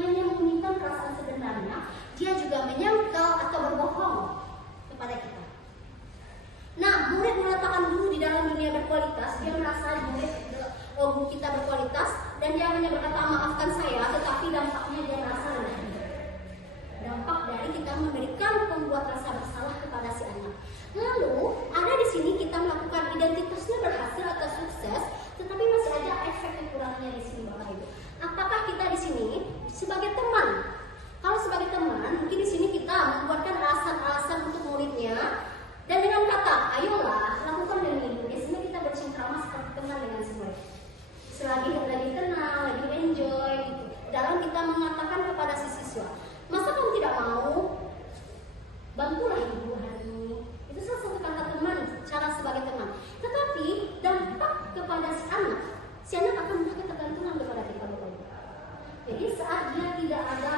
menyembunyikan perasaan sebenarnya. Dia juga menyangkal atau berbohong kepada kita. Nah, murid meletakkan guru di dalam dunia berkualitas. Dia merasa guru kita berkualitas dan dia hanya berkata maafkan saya, tetapi dampaknya dia merasa rendah. Dampak dari kita memberikan pembuat rasa bersalah kepada si anak. Lalu ada di sini kita melakukan identitasnya berhasil atau sukses, tetapi masih ada efek kekurangannya di sini Bapak Ibu. Apakah kita di sini sebagai teman? Kalau sebagai teman, mungkin di sini kita membuatkan alasan-alasan untuk muridnya dan dengan kata, ayolah lakukan dengan ibu. Biasanya kita bercengkrama seperti teman dengan si murid. Selagi lagi tenang, lagi enjoy gitu. Dalam kita mengatakan kepada si siswa, masa kamu tidak mau? Bantulah ibu hari ini. Itu salah satu kata teman, cara sebagai teman. Tetapi dampak kepada si anak akan menjadi ketergantungan kepada kita Bapak Ibu. Jadi saat dia tidak ada,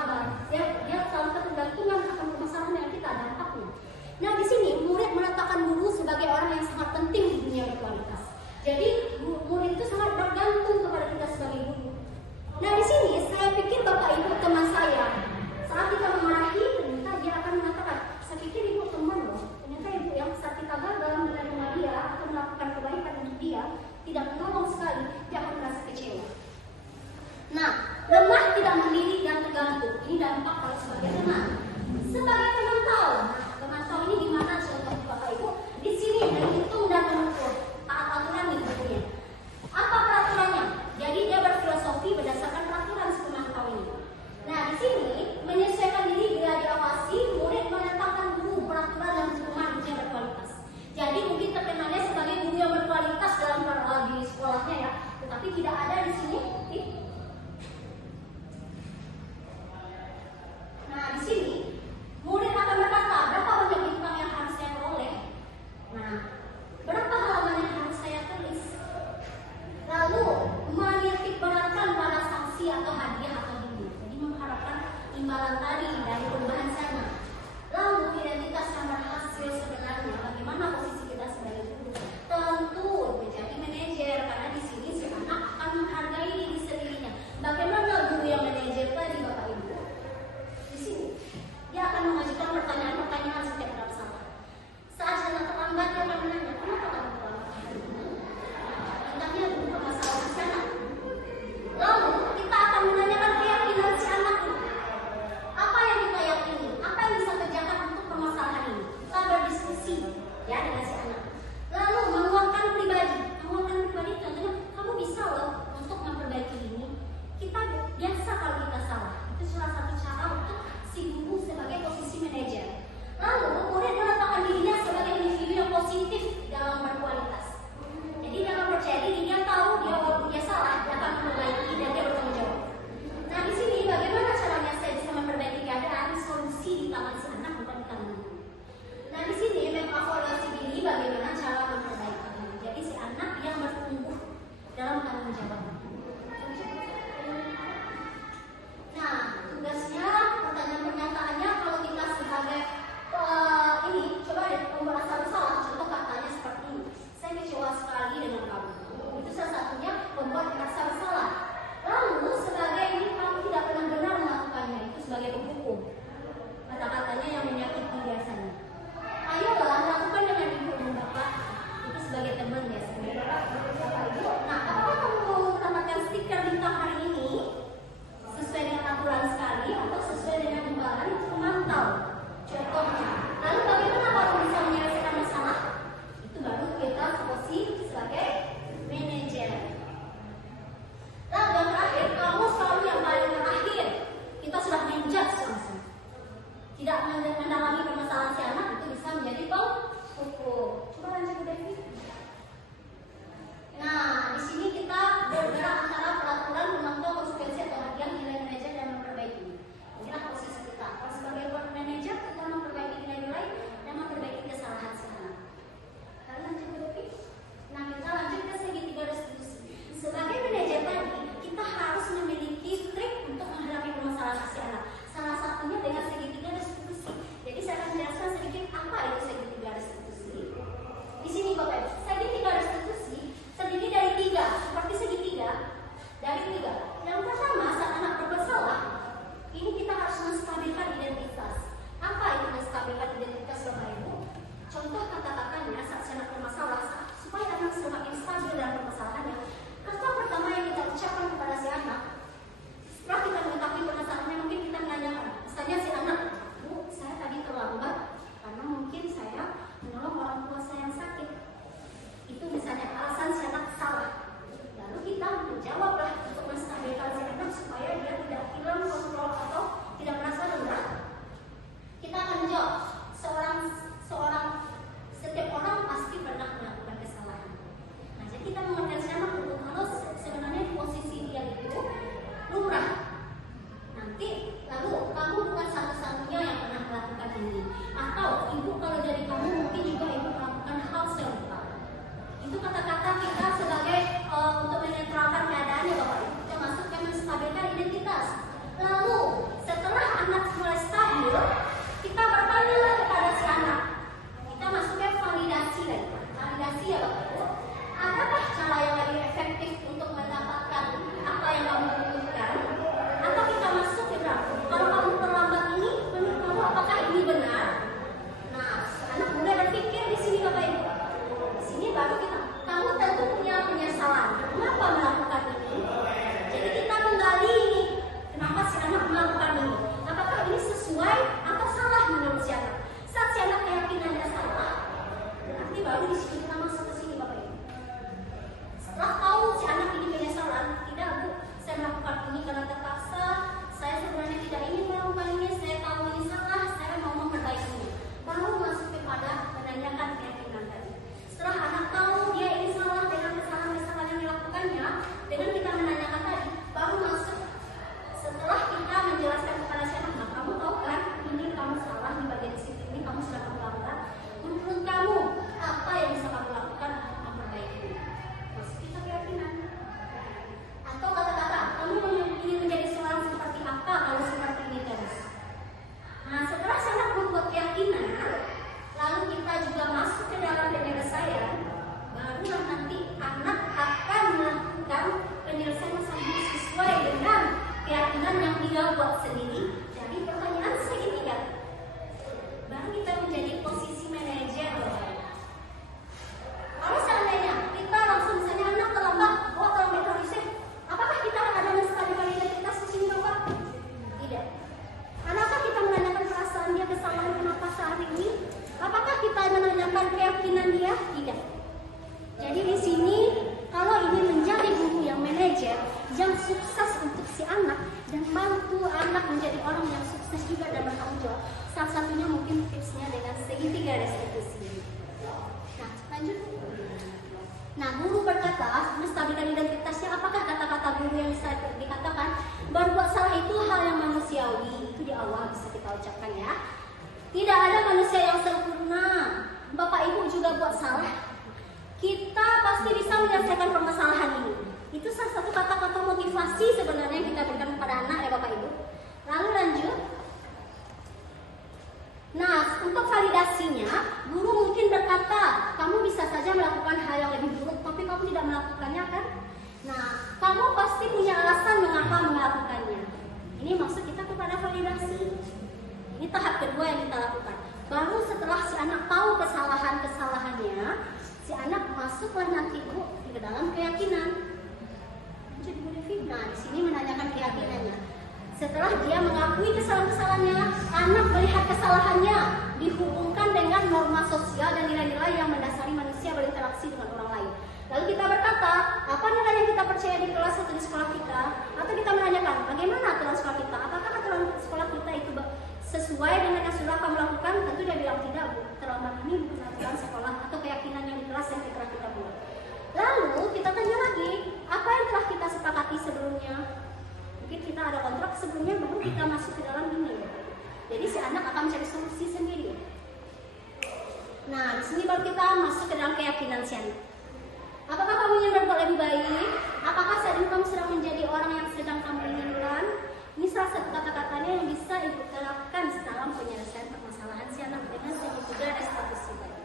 dia selalu ketergantungan akan permasalahan yang kita dampaknya. Nah di sini murid meletakkan guru sebagai orang yang sangat penting di dunia berkualitas. Jadi murid itu sangat bergantung kepada kita sebagai guru. Nah di sini saya pikir Bapak Ibu teman saya, saat kita memarahi, ternyata dia akan mengatakan, saya pikir ibu teman loh. Ternyata ibu yang saat kita gagal menerima dia atau melakukan kebaikan untuk dia, tidak menolong sekali, dia akan merasa kecewa. Nah, lemah tidak memilih dan tergantung. Ini dampak kalau sebagai teman. Sebagai pemantau. Nah, pemantau ini di mana contoh Bapak Ibu? Di sini menghitung dan mengukur taat aturan nih tentunya. Apa peraturannya? Jadi dia berfilosofi berdasarkan peraturan si pemantau ini. Nah, di sini menyesuaikan diri bila diawasi, murid menetapkan guru peraturan dan hukuman yang berkualitas. Jadi mungkin terkenalnya sebagai guru yang berkualitas dalam di sekolahnya ya, tetapi tidak ada di sini kan kita menanyakan tadi, baru masuk setelah kita menjelaskan kepada si anak, kamu tahu kan ini kamu salah di bagian situ ini, kamu sudah kamu lakukan. Menurut kamu apa yang bisa kamu lakukan untuk memperbaiki? Masuk kita keyakinan. Atau kata-kata, kamu ingin menjadi seorang seperti apa kalau seperti ini terus? Nah, setelah si anak membuat keyakinan, lalu kita juga masuk ke dalam penyelesaian, barulah nanti anak akan melakukan penyelesaian masalah sesuai dengan keyakinan yang dia buat sendiri. Jadi pertanyaan segitiga, baru kita menjadi posisi manajer. Kalau seandainya kita langsung misalnya anak terlambat, dalam metode, apakah kita ada sekali identitas di sini Bapak? Tidak. Adakah kita menanyakan perasaan dia, kesalahan kenapa saat ini? Apakah kita menanyakan keyakinan dia? Tidak. Jadi di sini kalau ini menjadi guru yang manajer, yang sukses untuk si anak dan bantu anak menjadi orang yang sukses juga dan bertanggung jawab, salah satunya mungkin tipsnya dengan segitiga restitusi. Nah, lanjut. Nah, guru berkata, menstabilkan identitasnya. Apakah kata-kata guru yang saya dikatakan berbuat salah itu hal yang manusiawi? Itu di awal bisa kita ucapkan ya. Tidak ada manusia yang sempurna. Bapak Ibu juga buat salah. Kita pasti bisa menyelesaikan permasalahan ini. Itu salah satu kata-kata motivasi sebenarnya yang kita berikan kepada anak ya Bapak Ibu. Lalu lanjut. Nah, untuk validasinya, guru mungkin berkata, kamu bisa saja melakukan hal yang lebih buruk, tapi kamu tidak melakukannya kan? Nah, kamu pasti punya alasan mengapa melakukannya. Ini maksud kita kepada validasi. Ini tahap kedua yang kita lakukan. Baru setelah si anak tahu kesalahan-kesalahannya, si anak masuklah nanti ke dalam keyakinan. Jadi nah, di sini menanyakan keyakinannya. Setelah dia mengakui kesalahan-kesalahannya, anak melihat kesalahannya dihubungkan dengan norma sosial dan nilai-nilai yang mendasari manusia berinteraksi dengan orang lain. Lalu kita berkata, apa nilai yang kita percaya di kelas atau di sekolah kita? Atau kita menanyakan, bagaimana aturan sekolah kita? Apakah aturan sekolah kita itu sesuai dengan yang sudah kamu lakukan? Tentu dia bilang tidak, Bu. Terlambat ini bukan aturan sekolah atau keyakinan yang di kelas yang telah kita buat. Lalu kita tanya lagi, apa yang telah kita sepakati sebelumnya? Mungkin kita ada kontrak sebelumnya, baru kita masuk ke dalam ini. Jadi si anak akan mencari solusi sendiri. Nah, di sini baru kita masuk ke dalam keyakinan si anak. Apakah kamu ingin berbuat lebih baik? Apakah saat ini kamu sedang menjadi orang yang sedang kamu inginkan? Ini salah satu kata-katanya yang bisa ibu terapkan dalam penyelesaian permasalahan si anak dengan segitiga restitusi tadi.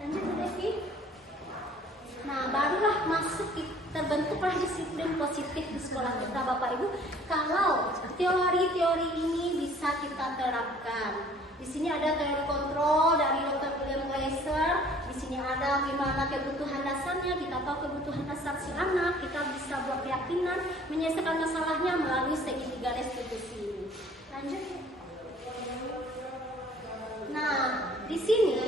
Lanjut Bu Devi. Nah, barulah masuk terbentuklah disiplin positif di sekolah kita Bapak Ibu. Kalau teori-teori ini bisa kita terapkan. Di sini ada teori kontrol dari Dr. William Glasser. Di sini ada gimana kebutuhan dasarnya. Kita tahu kebutuhan dasar si anak. Kita bisa buat keyakinan, menyelesaikan masalahnya melalui segitiga restitusi. Lanjut. Nah, di sini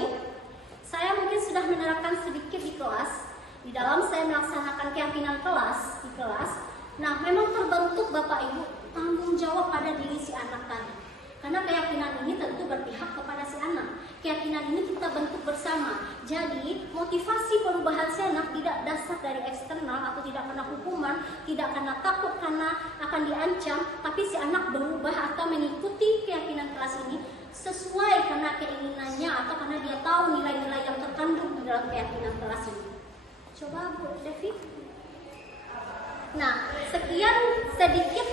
saya mungkin sudah menerapkan sedikit di kelas. Di dalam saya melaksanakan keyakinan kelas di kelas. Nah, memang terbentuk Bapak Ibu tanggung jawab pada diri si anak tadi. Karena keyakinan ini tentu berpihak kepada si anak. Keyakinan ini kita bentuk bersama. Jadi motivasi perubahan si anak tidak dasar dari eksternal atau tidak karena hukuman, tidak karena takut karena akan diancam, tapi si anak berubah atau mengikuti keyakinan kelas ini sesuai karena keinginannya atau karena dia tahu nilai-nilai yang terkandung di dalam keyakinan kelas ini. Coba Bu Devi. Nah, sekian sedikit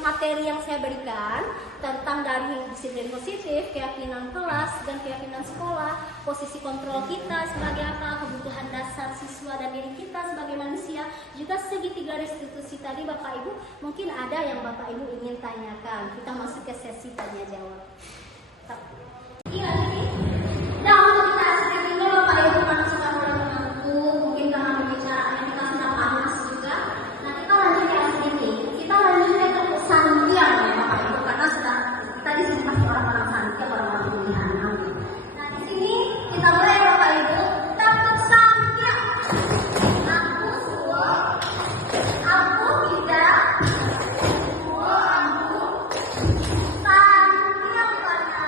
materi yang saya berikan tentang dari disiplin positif, keyakinan kelas dan keyakinan sekolah, posisi kontrol kita sebagai apa, kebutuhan dasar siswa dan diri kita sebagai manusia, juga segitiga restitusi tadi Bapak Ibu. Mungkin ada yang Bapak Ibu ingin tanyakan. Kita masuk ke sesi tanya jawab. Iya, ini. Nah, untuk kita sedikit dulu Bapak Ibu karena sudah mulai mengantuk, mungkin karena pembicaraannya kita sudah panas juga. Nah, kita lanjut ya sedikit. Kita lanjut ke santian ya Bapak Ibu karena sudah tadi sempat orang-orang santian, orang-orang pilihan. Nah, di sini kita mulai Bapak Ibu. Takut santian. Aku suka. Aku tidak. Aku santian pada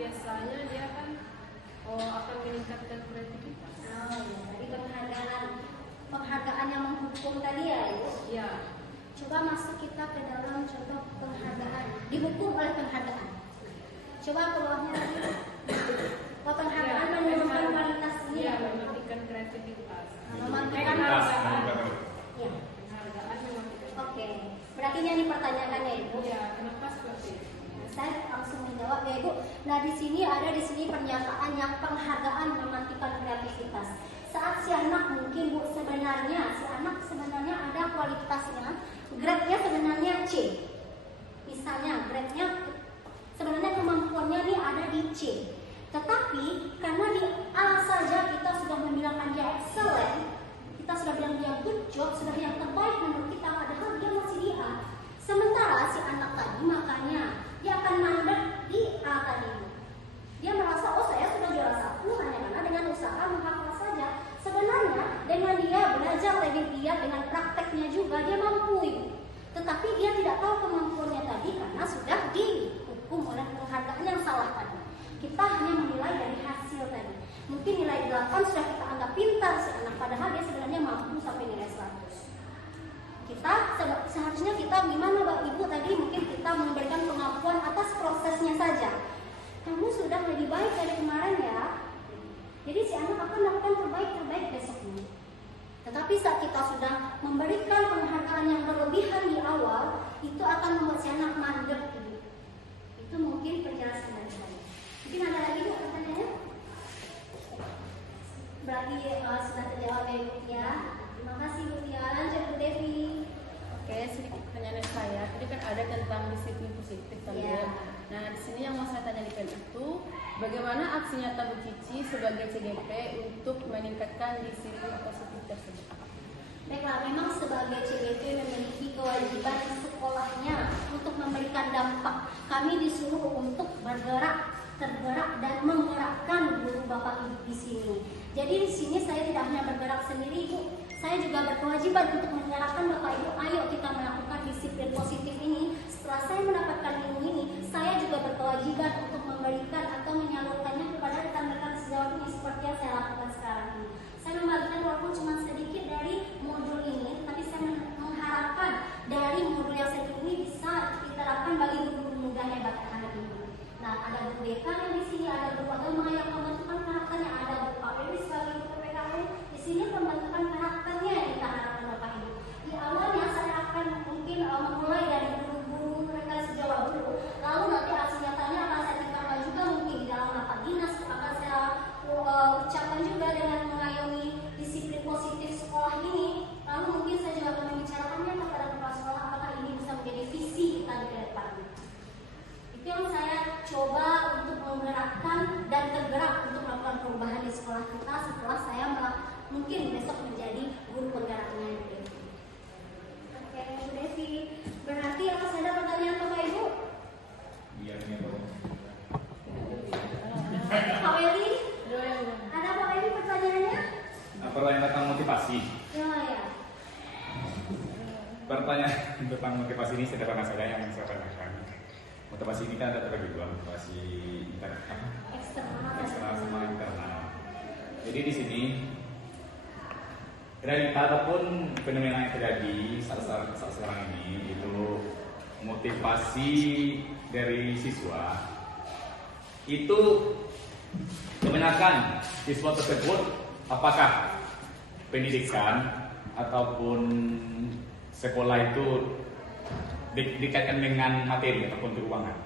biasanya dia kan akan meningkatkan kreativitas. Oh, ya. Tadi penghargaan yang menghukum tadi ya, Ibu. Ya. Coba masuk kita ke dalam contoh penghargaan. Dihukum oleh penghargaan. Coba ke bawahnya lagi. Penghargaan menurunkan kualitas ini. Iya, mematikan kreativitas. Mematikan Kreativitas. Ya. Penghargaan mematikan. Oke. Berarti ini pertanyaannya, Ibu. Ya, kenapa seperti itu? Saya langsung menjawab ya, Ibu. Nah, di sini pernyataan yang penghargaan mematikan kreativitas. Saat si anak mungkin Bu sebenarnya ada kualitasnya, grade-nya sebenarnya C. Misalnya grade-nya sebenarnya kemampuannya ini ada di C. Tetapi karena di A saja kita sudah membilangkan dia excellent, kita sudah bilang dia good job, sudah yang terbaik menurut kita, padahal dia masih di A. Sementara si anak tadi makanya dia akan mandek di A tadi. Dia merasa, oh saya sudah juara 1 hanya karena dengan usaha menghafal saja. Sebenarnya dengan dia belajar lebih giat dengan prakteknya juga dia mampu, Ibu. Tetapi dia tidak tahu kemampuannya tadi karena sudah dihukum oleh penghargaan yang salah tadi. Kita hanya menilai dari hasil tadi. Mungkin nilai 8 sudah kita anggap pintar si anak, padahal dia sebenarnya mampu sampai nilai 100. Seharusnya kita gimana Mbak Ibu tadi, mungkin kita memberikan pengakuan atas prosesnya saja. Kamu sudah lebih baik dari kemarin ya. Jadi si anak akan melakukan terbaik besoknya. Tetapi saat kita sudah memberikan penghargaan yang berlebihan di awal, itu akan membuat si anak mandek. Itu mungkin penjelasan dari saya. Mungkin ada lagi Bu pertanyaannya? Berarti sudah terjawab ya Bu ya. Terima kasih Bu ya. Lanjut Bu Devi. Oke, sedikit pertanyaan saya. Tadi kan ada tentang disiplin positif tadi. Iya. Nah, di sini yang mau saya tanyakan itu, bagaimana aksi nyata Bu Cici sebagai CGP untuk meningkatkan disiplin positif tersebut? Baiklah, memang sebagai CGP memiliki kewajiban sekolahnya untuk memberikan dampak. Kami disuruh untuk tergerak dan menggerakkan guru Bapak Ibu di sini. Jadi di sini saya tidak hanya bergerak sendiri, Bu. Saya juga berkewajiban untuk menggerakkan Bapak Ibu. Ayo kita melakukan disiplin positif ini. Setelah saya mendapatkan ilmu ini, saya juga berkewajiban untuk memberikan atau menyalurkannya kepada rekan-rekan sejauh ini seperti yang saya lakukan sekarang ini. Saya membagikan walaupun cuma sedikit dari modul ini, tapi saya mengharapkan dari modul yang sedikit ini bisa diterapkan bagi guru-guru muda hebat anak ini. Nah, ada guru dekan yang di sini, ada guru agama yang pembentukan karakternya, ada guru Pak Dewi sebagai guru PKN. Di sini pembentukan karakternya yang kita harapkan Bapak Ibu. Di awalnya saya akan mungkin memulai dari guru-guru mereka sejauh dulu, lalu nanti aksi nyatanya akan saya tingkatkan juga mungkin di dalam rapat dinas, akan saya ucapkan juga dengan mengayomi disiplin positif sekolah ini. Lalu mungkin saya juga akan membicarakannya kepada kepala sekolah apakah ini bisa menjadi visi kita di depan. Itu yang saya coba untuk menggerakkan dan tergerak untuk melakukan perubahan di sekolah kita setelah saya mungkin besok menjadi guru penggeraknya. Oke, Bu Devi. Berarti atas ada pertanyaan Bapak Ibu? Iya. Pak Weli? Ada Pak Weli pertanyaannya? Pertanyaan tentang motivasi. Ya. Pertanyaan tentang motivasi ini sederhana saja yang saya tanyakan. Motivasi ini kan ada terbagi dua, motivasi eksternal sama internal. Jadi di sini realita ataupun fenomena yang terjadi saat sekarang ini itu motivasi dari siswa itu kebanyakan siswa tersebut apakah pendidikan ataupun sekolah itu dikaitkan dengan materi ataupun keuangan.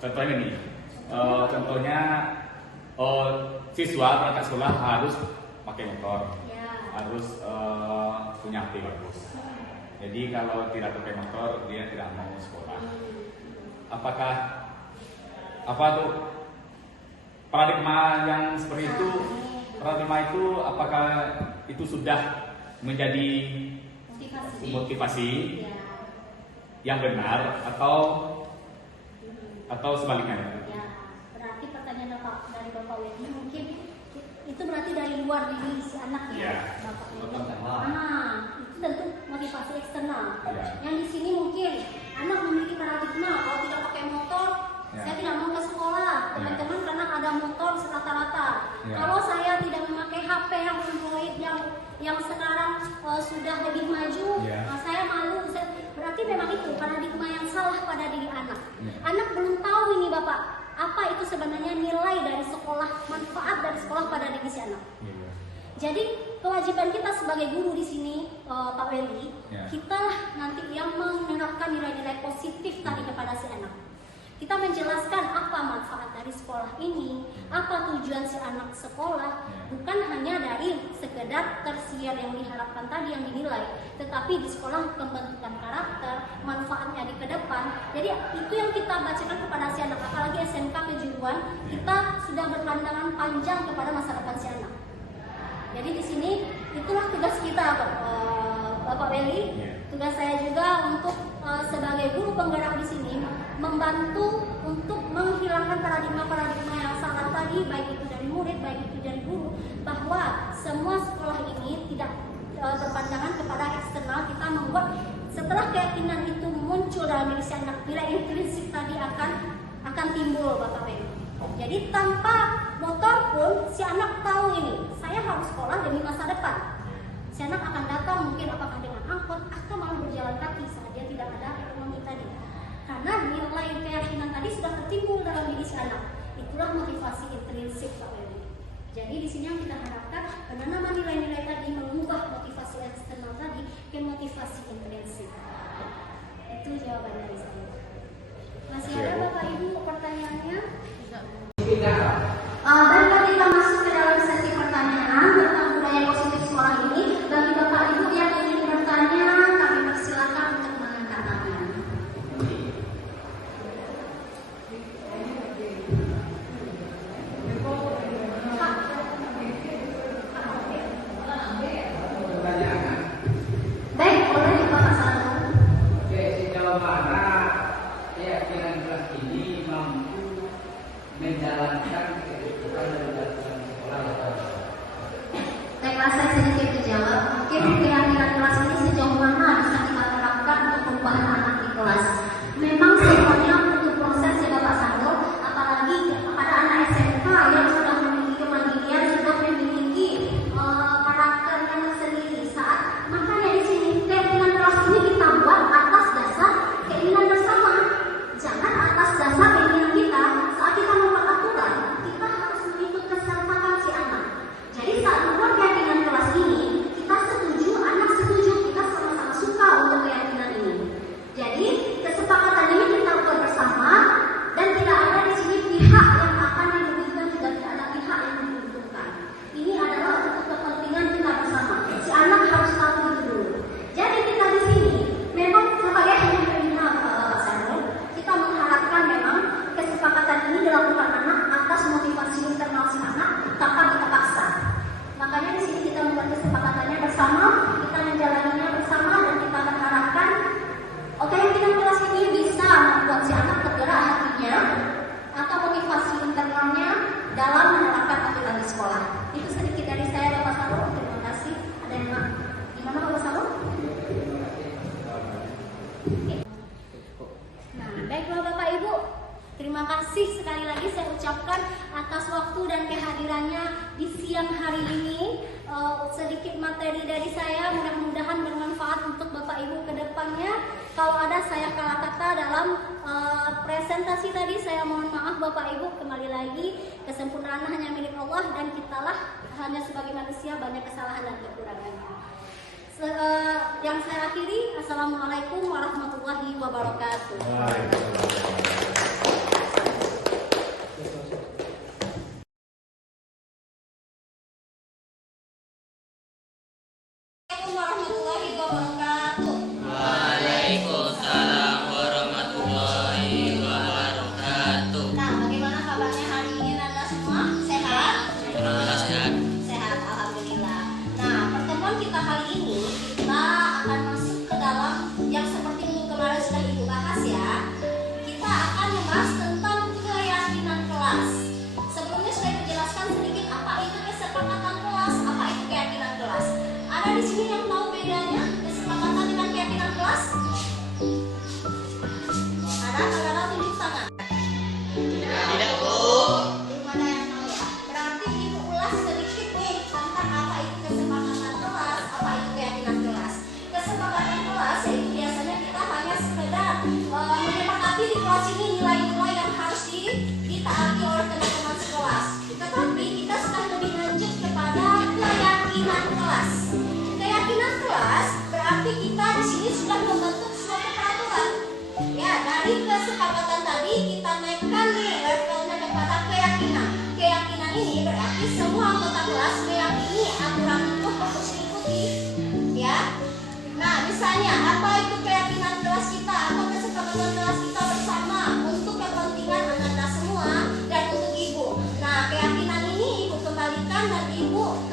Contohnya nih, siswa berangkat sekolah harus pakai motor, harus punya HP bagus. Jadi kalau tidak pakai motor dia tidak mau sekolah. Apa tuh paradigma yang seperti itu? Paradigma itu apakah itu sudah menjadi motivasi yang benar atau sebaliknya? Ya, berarti pertanyaan dari Bapak Wedi mungkin itu berarti dari luar diri si anak ya, Bapak Wedi. Itu tentu motivasi eksternal. Ya. Yang di sini mungkin anak memiliki paradigma kalau tidak pakai motor ada motor rata-rata. Kalau saya tidak memakai HP yang Android yang sekarang sudah lebih maju, saya malu. Berarti memang itu paradigma yang salah pada diri anak. Anak belum tahu ini Bapak, apa itu sebenarnya nilai dari sekolah, manfaat dari sekolah pada diri si anak. Jadi kewajiban kita sebagai guru di sini, Pak Weli, kita lah nanti yang menerapkan nilai-nilai positif tadi kepada si anak. Kita menjelaskan apa manfaat dari sekolah ini, apa tujuan si anak sekolah, bukan hanya dari sekedar tersier yang diharapkan tadi yang dinilai, tetapi di sekolah pembentukan karakter, manfaatnya di ke depan. Jadi itu yang kita bacakan kepada si anak, apalagi SMK kejuruan, kita sudah berpandangan panjang kepada masa depan si anak. Jadi di sini itulah tugas kita, Bapak Weli. Tugas saya juga untuk sebagai guru penggerak di sini membantu untuk menghilangkan paradigma-paradigma yang salah tadi, baik itu dari murid, baik itu dari guru, bahwa semua sekolah ini tidak berpandangan kepada eksternal. Kita membuat setelah keyakinan itu muncul dalam diri si anak, nilai intrinsik tadi akan timbul, Bapak Weli. Jadi tanpa motor pun si anak tahu ini, saya harus sekolah demi masa depan. Si anak akan datang mungkin apakah dengan angkot atau malah berjalan kaki saat dia tidak ada ekonomi tadi. Karena nilai keyakinan tadi sudah tertimbul dalam diri si anak. Itulah motivasi intrinsik, Pak Weli. Jadi di sini yang kita harapkan penanaman nilai-nilai tadi mengubah motivasi eksternal tadi ke motivasi intrinsik. Itu jawaban dari saya. Masih ada Bapak Ibu pertanyaannya? Baiklah, kita masuk ke dalam sesi pertanyaan tentang budaya positif sekolah ini. Bagi Bapak Ibu yang ingin bertanya, kami persilakan untuk mengangkat tangan. Baik, boleh Bapak Satu. Sejauh mana keyakinan kelas ini mampu menjalankan kehidupan dalam sekolah? Baiklah, saya sedikit menjawab. Mungkin keyakinan kelas ini sejauh mana bisa kita terapkan untuk perubahan anak di kelas. Memang semuanya butuh proses ya Bapak Sandro, apalagi pada anak SMK yang sudah memiliki kemandirian, sudah memiliki karakternya sendiri. Makanya di sini keyakinan kelas ini kita buat atas dasar keinginan bersama. Jangan atas dasar keinginan kita. Saat kita membuat aturan, kita harus mengikut kesertakan si anak. Jadi saat membuat keyakinan kelas ini, kita setuju, anak setuju, kita sama-sama suka untuk keyakinan ini. Jadi kesepakatan ini kita buat bersama, dan tidak ada di sini pihak yang akan dirugikan, juga tidak ada pihak yang diuntungkan. Ini adalah untuk kepentingan kita bersama. Si anak harus tahu itu dulu. Jadi kita di sini memang sebagai hanya pembina Bapak Sandro, kita mengharapkan memang kesepakatan ini dilakukan anak atas motivasi internal si anak tanpa kita paksa. Makanya di sini kita membuat kesepakatannya bersama, kita menjalaninya bersama, dan kita berharapkan keyakinan kelas ini bisa membuat si anak tergerak hatinya atau motivasi internalnya dalam menerapkan aturan di sekolah. Itu sedikit dari saya, Bapak Saro. Terima kasih. Ada yang gimana Bapak Saro? Nah, baiklah Bapak Ibu, terima kasih sekali lagi saya ucapkan atas waktu dan kehadirannya di siang hari ini. Sedikit materi dari saya, mudah-mudahan bermanfaat untuk Bapak Ibu ke depannya. Kalau ada saya salah kata dalam presentasi tadi, saya mohon maaf Bapak Ibu. Kembali lagi, kesempurnaan hanya milik Allah, dan kitalah hanya sebagai manusia banyak kesalahan dan kekurangannya. Yang saya akhiri, Assalamualaikum warahmatullahi wabarakatuh. Warahmatullahi wabarakatuh. Waalaikumsalam warahmatullahi wabarakatuh. Nah, bagaimana kabarnya hari ini Anda semua? Sehat? Sehat. Sehat, alhamdulillah. Nah, pertemuan kita kali ini kita akan masuk ke dalam yang seperti minggu kemarin sudah Ibu bahas ya. Kita akan Jadi semua anggota kelas meyakini aturan itu harus diikuti, ya. Nah, misalnya apa itu keyakinan kelas kita atau kesepakatan kelas kita bersama untuk kepentingan Anda semua dan untuk ibu. Nah, keyakinan ini ibu kembalikan dan ibu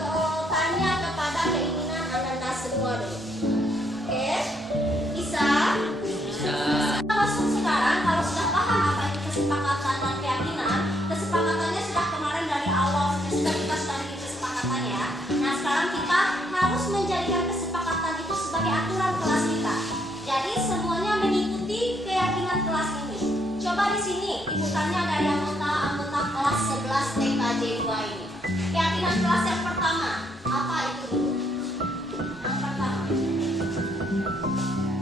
tanya kepada keinginan Anda semua dulu. Oke, bisa? Bisa. Kita masuk sekarang kalau sudah paham apa itu kesepakatan dan keyakinan. Kesepakatannya sudah kemarin dari awal sudah kita bikin kesepakatan ya. Nah, sekarang kita harus menjadikan kesepakatan itu sebagai aturan kelas kita. Jadi semuanya mengikuti keyakinan kelas ini. Coba di sini ibu tanya dari anggota kelas 11 TKJ 2 ini. Keyakinan kelas yang pertama apa itu dulu? Yang pertama,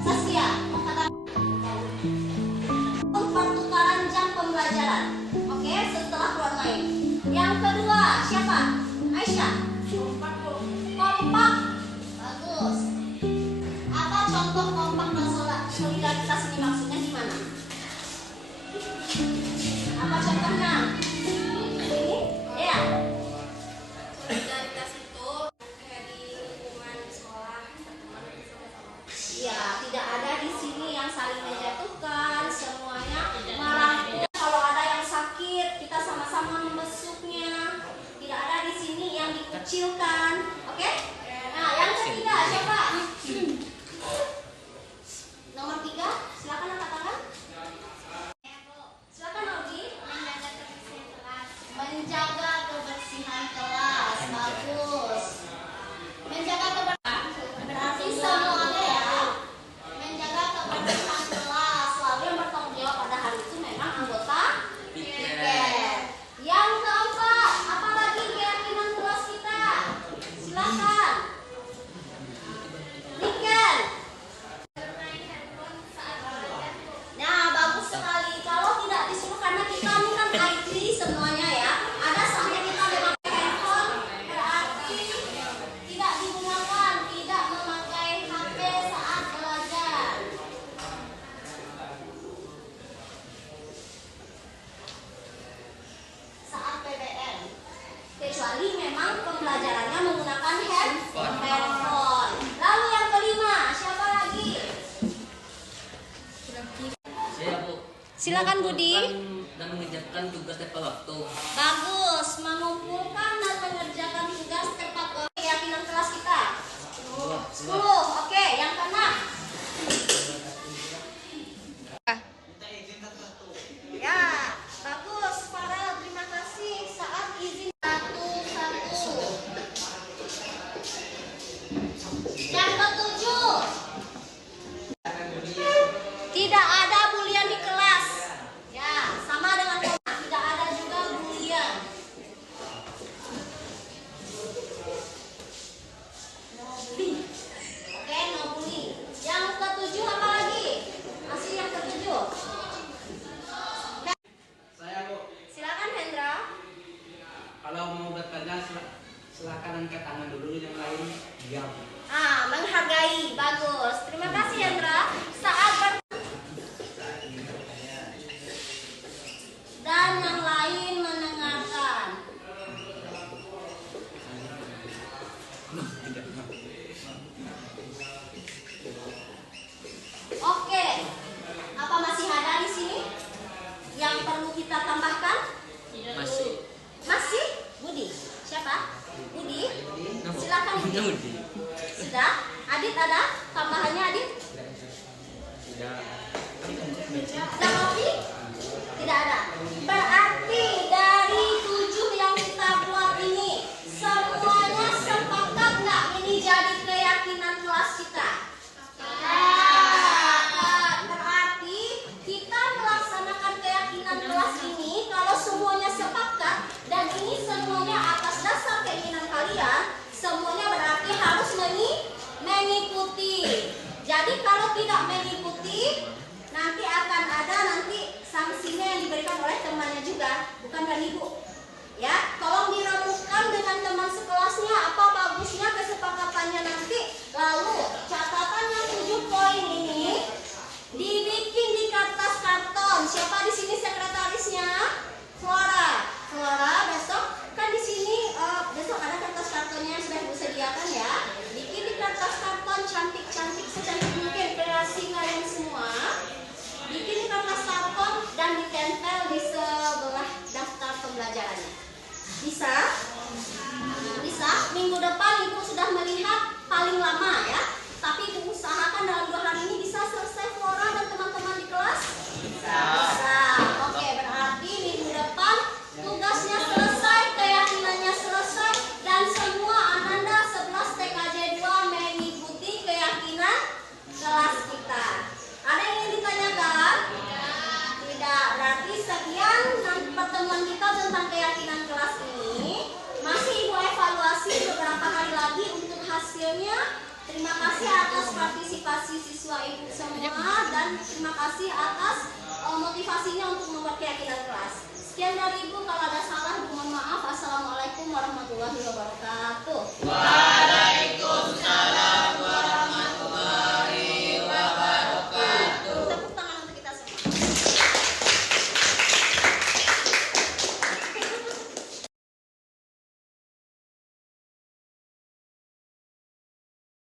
Saskia, kata pertukaran jam pembelajaran. Oke, setelah keluar main. Yang kedua, siapa? Aisyah. Kompak. Bagus. Apa contoh kompak dan solidaritas ini maksudnya gimana? Apa contohnya? Ini? Ya. Solidaritas itu kayak di lingkungan sekolah teman sama-sama. Ya, tidak ada di sini yang saling menjatuhkan, semuanya merangkul. Kalau ada yang sakit, kita sama-sama membesuknya. Tidak ada di sini yang dikucilkan. Oke? Nah, yang ketiga siapa? Nomor 3, silakan angkat tangan. Silakan Audi. Menjaga kebersihan kelas. Bagus. Menjaga kebersihan berarti semuanya ya. Menjaga kebersihan kelas. Lalu yang bertanggung jawab pada hal itu memang anggota piket. Yang keempat, apa lagi keyakinan kelas kita? Silakan. Niken. Nah, bagus sekali. Kalau tidak disuruh karena kita ini kan IT semuanya ya. Ada saatnya kita memakai handphone, berarti tidak digunakan, tidak memakai HP saat belajar. Saat PBM. Kecuali memang pembelajarannya menggunakan handphone. Lalu yang kelima, siapa lagi? Saya Bu. Silakan Budi. Dan mengerjakan tugas tepat waktu. Bagus, mengumpulkan dan mengerjakan tugas tepat waktu. Keyakinan kelas kita 10. Oke, yang keenam. Ya, bagus. Farel, terima kasih. Saat izin satu. Yang ketujuh, tidak ada bulian di kelas. Ya, sama dengan tidak ada juga bulian. No bully. Oke, no bully. Yang ketujuh apa lagi? Masih yang ketujuh. Saya Bu, Silakan Hendra. kalau mau bertanya silakan angkat tangan dulu, yang lain diam. Menghargai. Bagus. Terima kasih Hendra. Saat dan yang lain mendengarkan. Oke. Apa masih ada di sini yang perlu kita tambahkan? Masih. Masih? Budi. Siapa? Budi? Silakan Budi. Sudah? Adit ada? Tambahannya Adit? Tidak. Dan Novi? Tidak ada. Berarti dari 7 yang kita buat ini semuanya sepakat nggak ini jadi keyakinan kelas kita? Berarti kita melaksanakan keyakinan kelas ini kalau semuanya sepakat dan ini semuanya atas dasar keinginan kalian, semuanya berarti harus mengikuti. Jadi kalau tidak mengikuti, nanti akan ada sanksinya yang diberikan oleh temannya juga, bukan dari ibu. Ya, tolong diramukan dengan teman sekelasnya apa bagusnya kesepakatannya nanti. Lalu catatan yang 7 poin ini dibikin di kertas karton. Siapa di sini sekretarisnya? Flora. Flora, besok kan di sini lama ya. Tapi Ibu usahakan dalam 2 hari ini bisa selesai Flora dan teman-teman di kelas? Bisa. Oke, berarti minggu depan tugasnya selesai, keyakinannya selesai, dan semua Ananda 11 TKJ 2 mengikuti keyakinan kelas kita. Ada yang ingin ditanyakan? Tidak. Berarti sekian pertemuan kita tentang keyakinan kelas ini. Masih Ibu evaluasi beberapa hari lagi untuk hasilnya. Terima kasih atas partisipasi siswa Ibu semua dan terima kasih atas motivasinya untuk membuat keyakinan kelas. Sekian dari Ibu, kalau ada salah Ibu mohon maaf. Assalamualaikum warahmatullahi wabarakatuh.